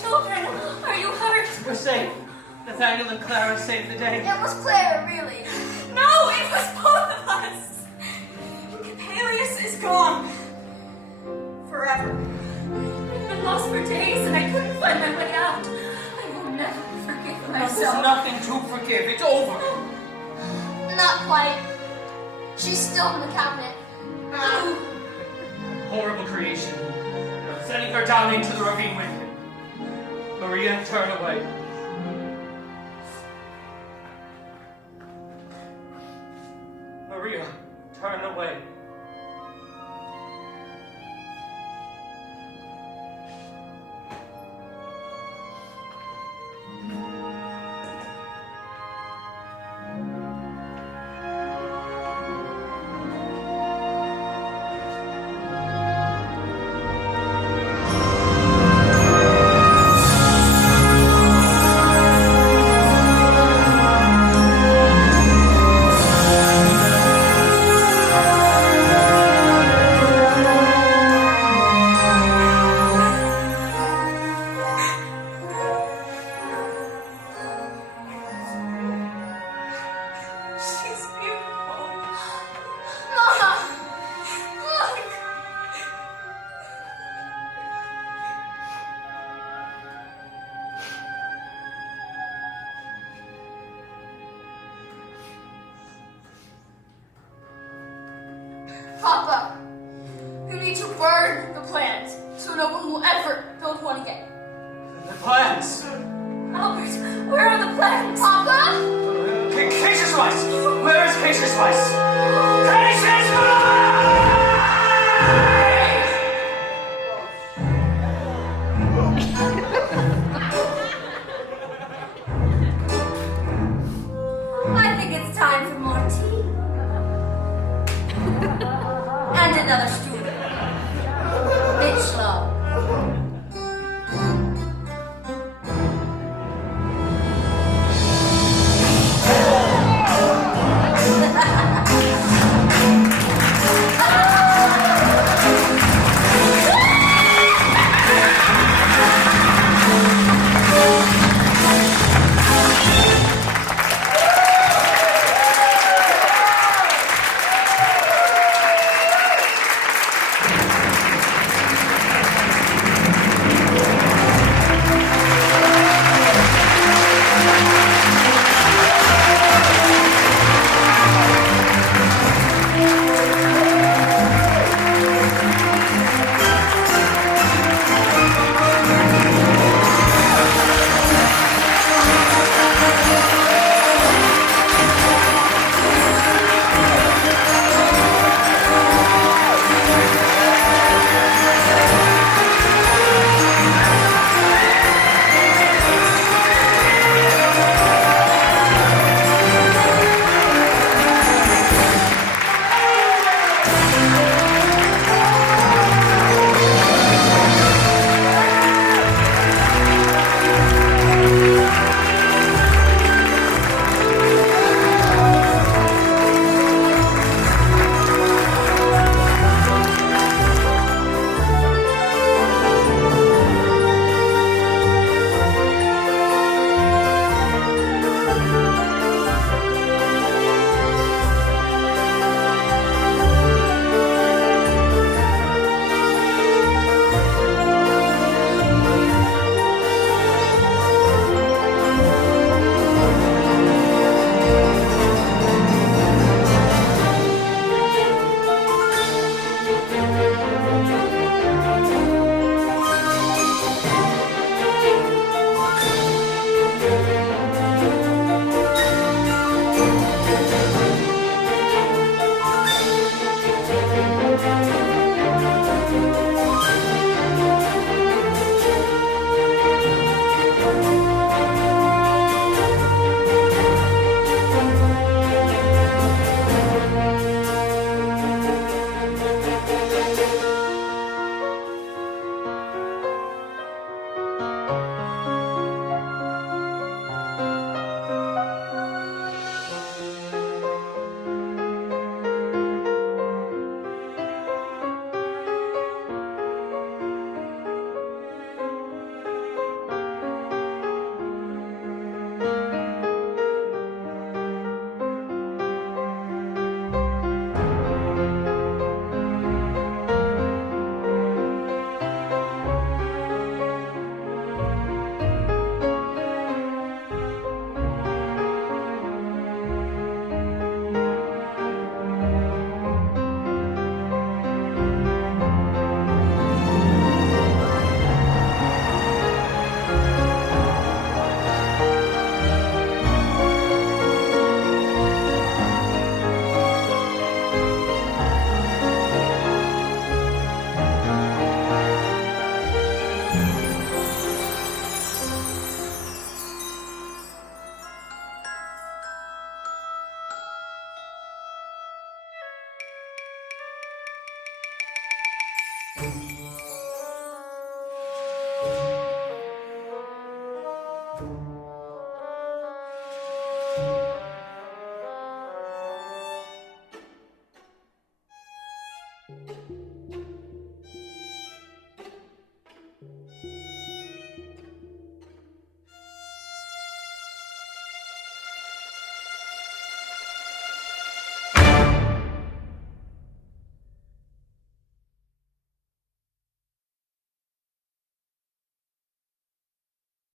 Children, are you hurt? We're safe. Nathaniel and Clara saved the day. It was Clara, really. No, it was both of us. Capelius is gone. Forever. I've been lost for days and I couldn't find my way out. I will never forgive There's myself. nothing to forgive. It's over. Not quite. She's still in the cabinet. Horrible creation. I'm sending her down into the ravine with him. Maria, turn away. Maria, turn away. She's beautiful. Mama! Look! Papa, you need to burn the plans so no one will ever build one again. The plans. Albert, where are the plans? Papa? Cassius Rice! Where is Cassius Rice? Cassius I think it's time for more tea. And another student. Mitchell.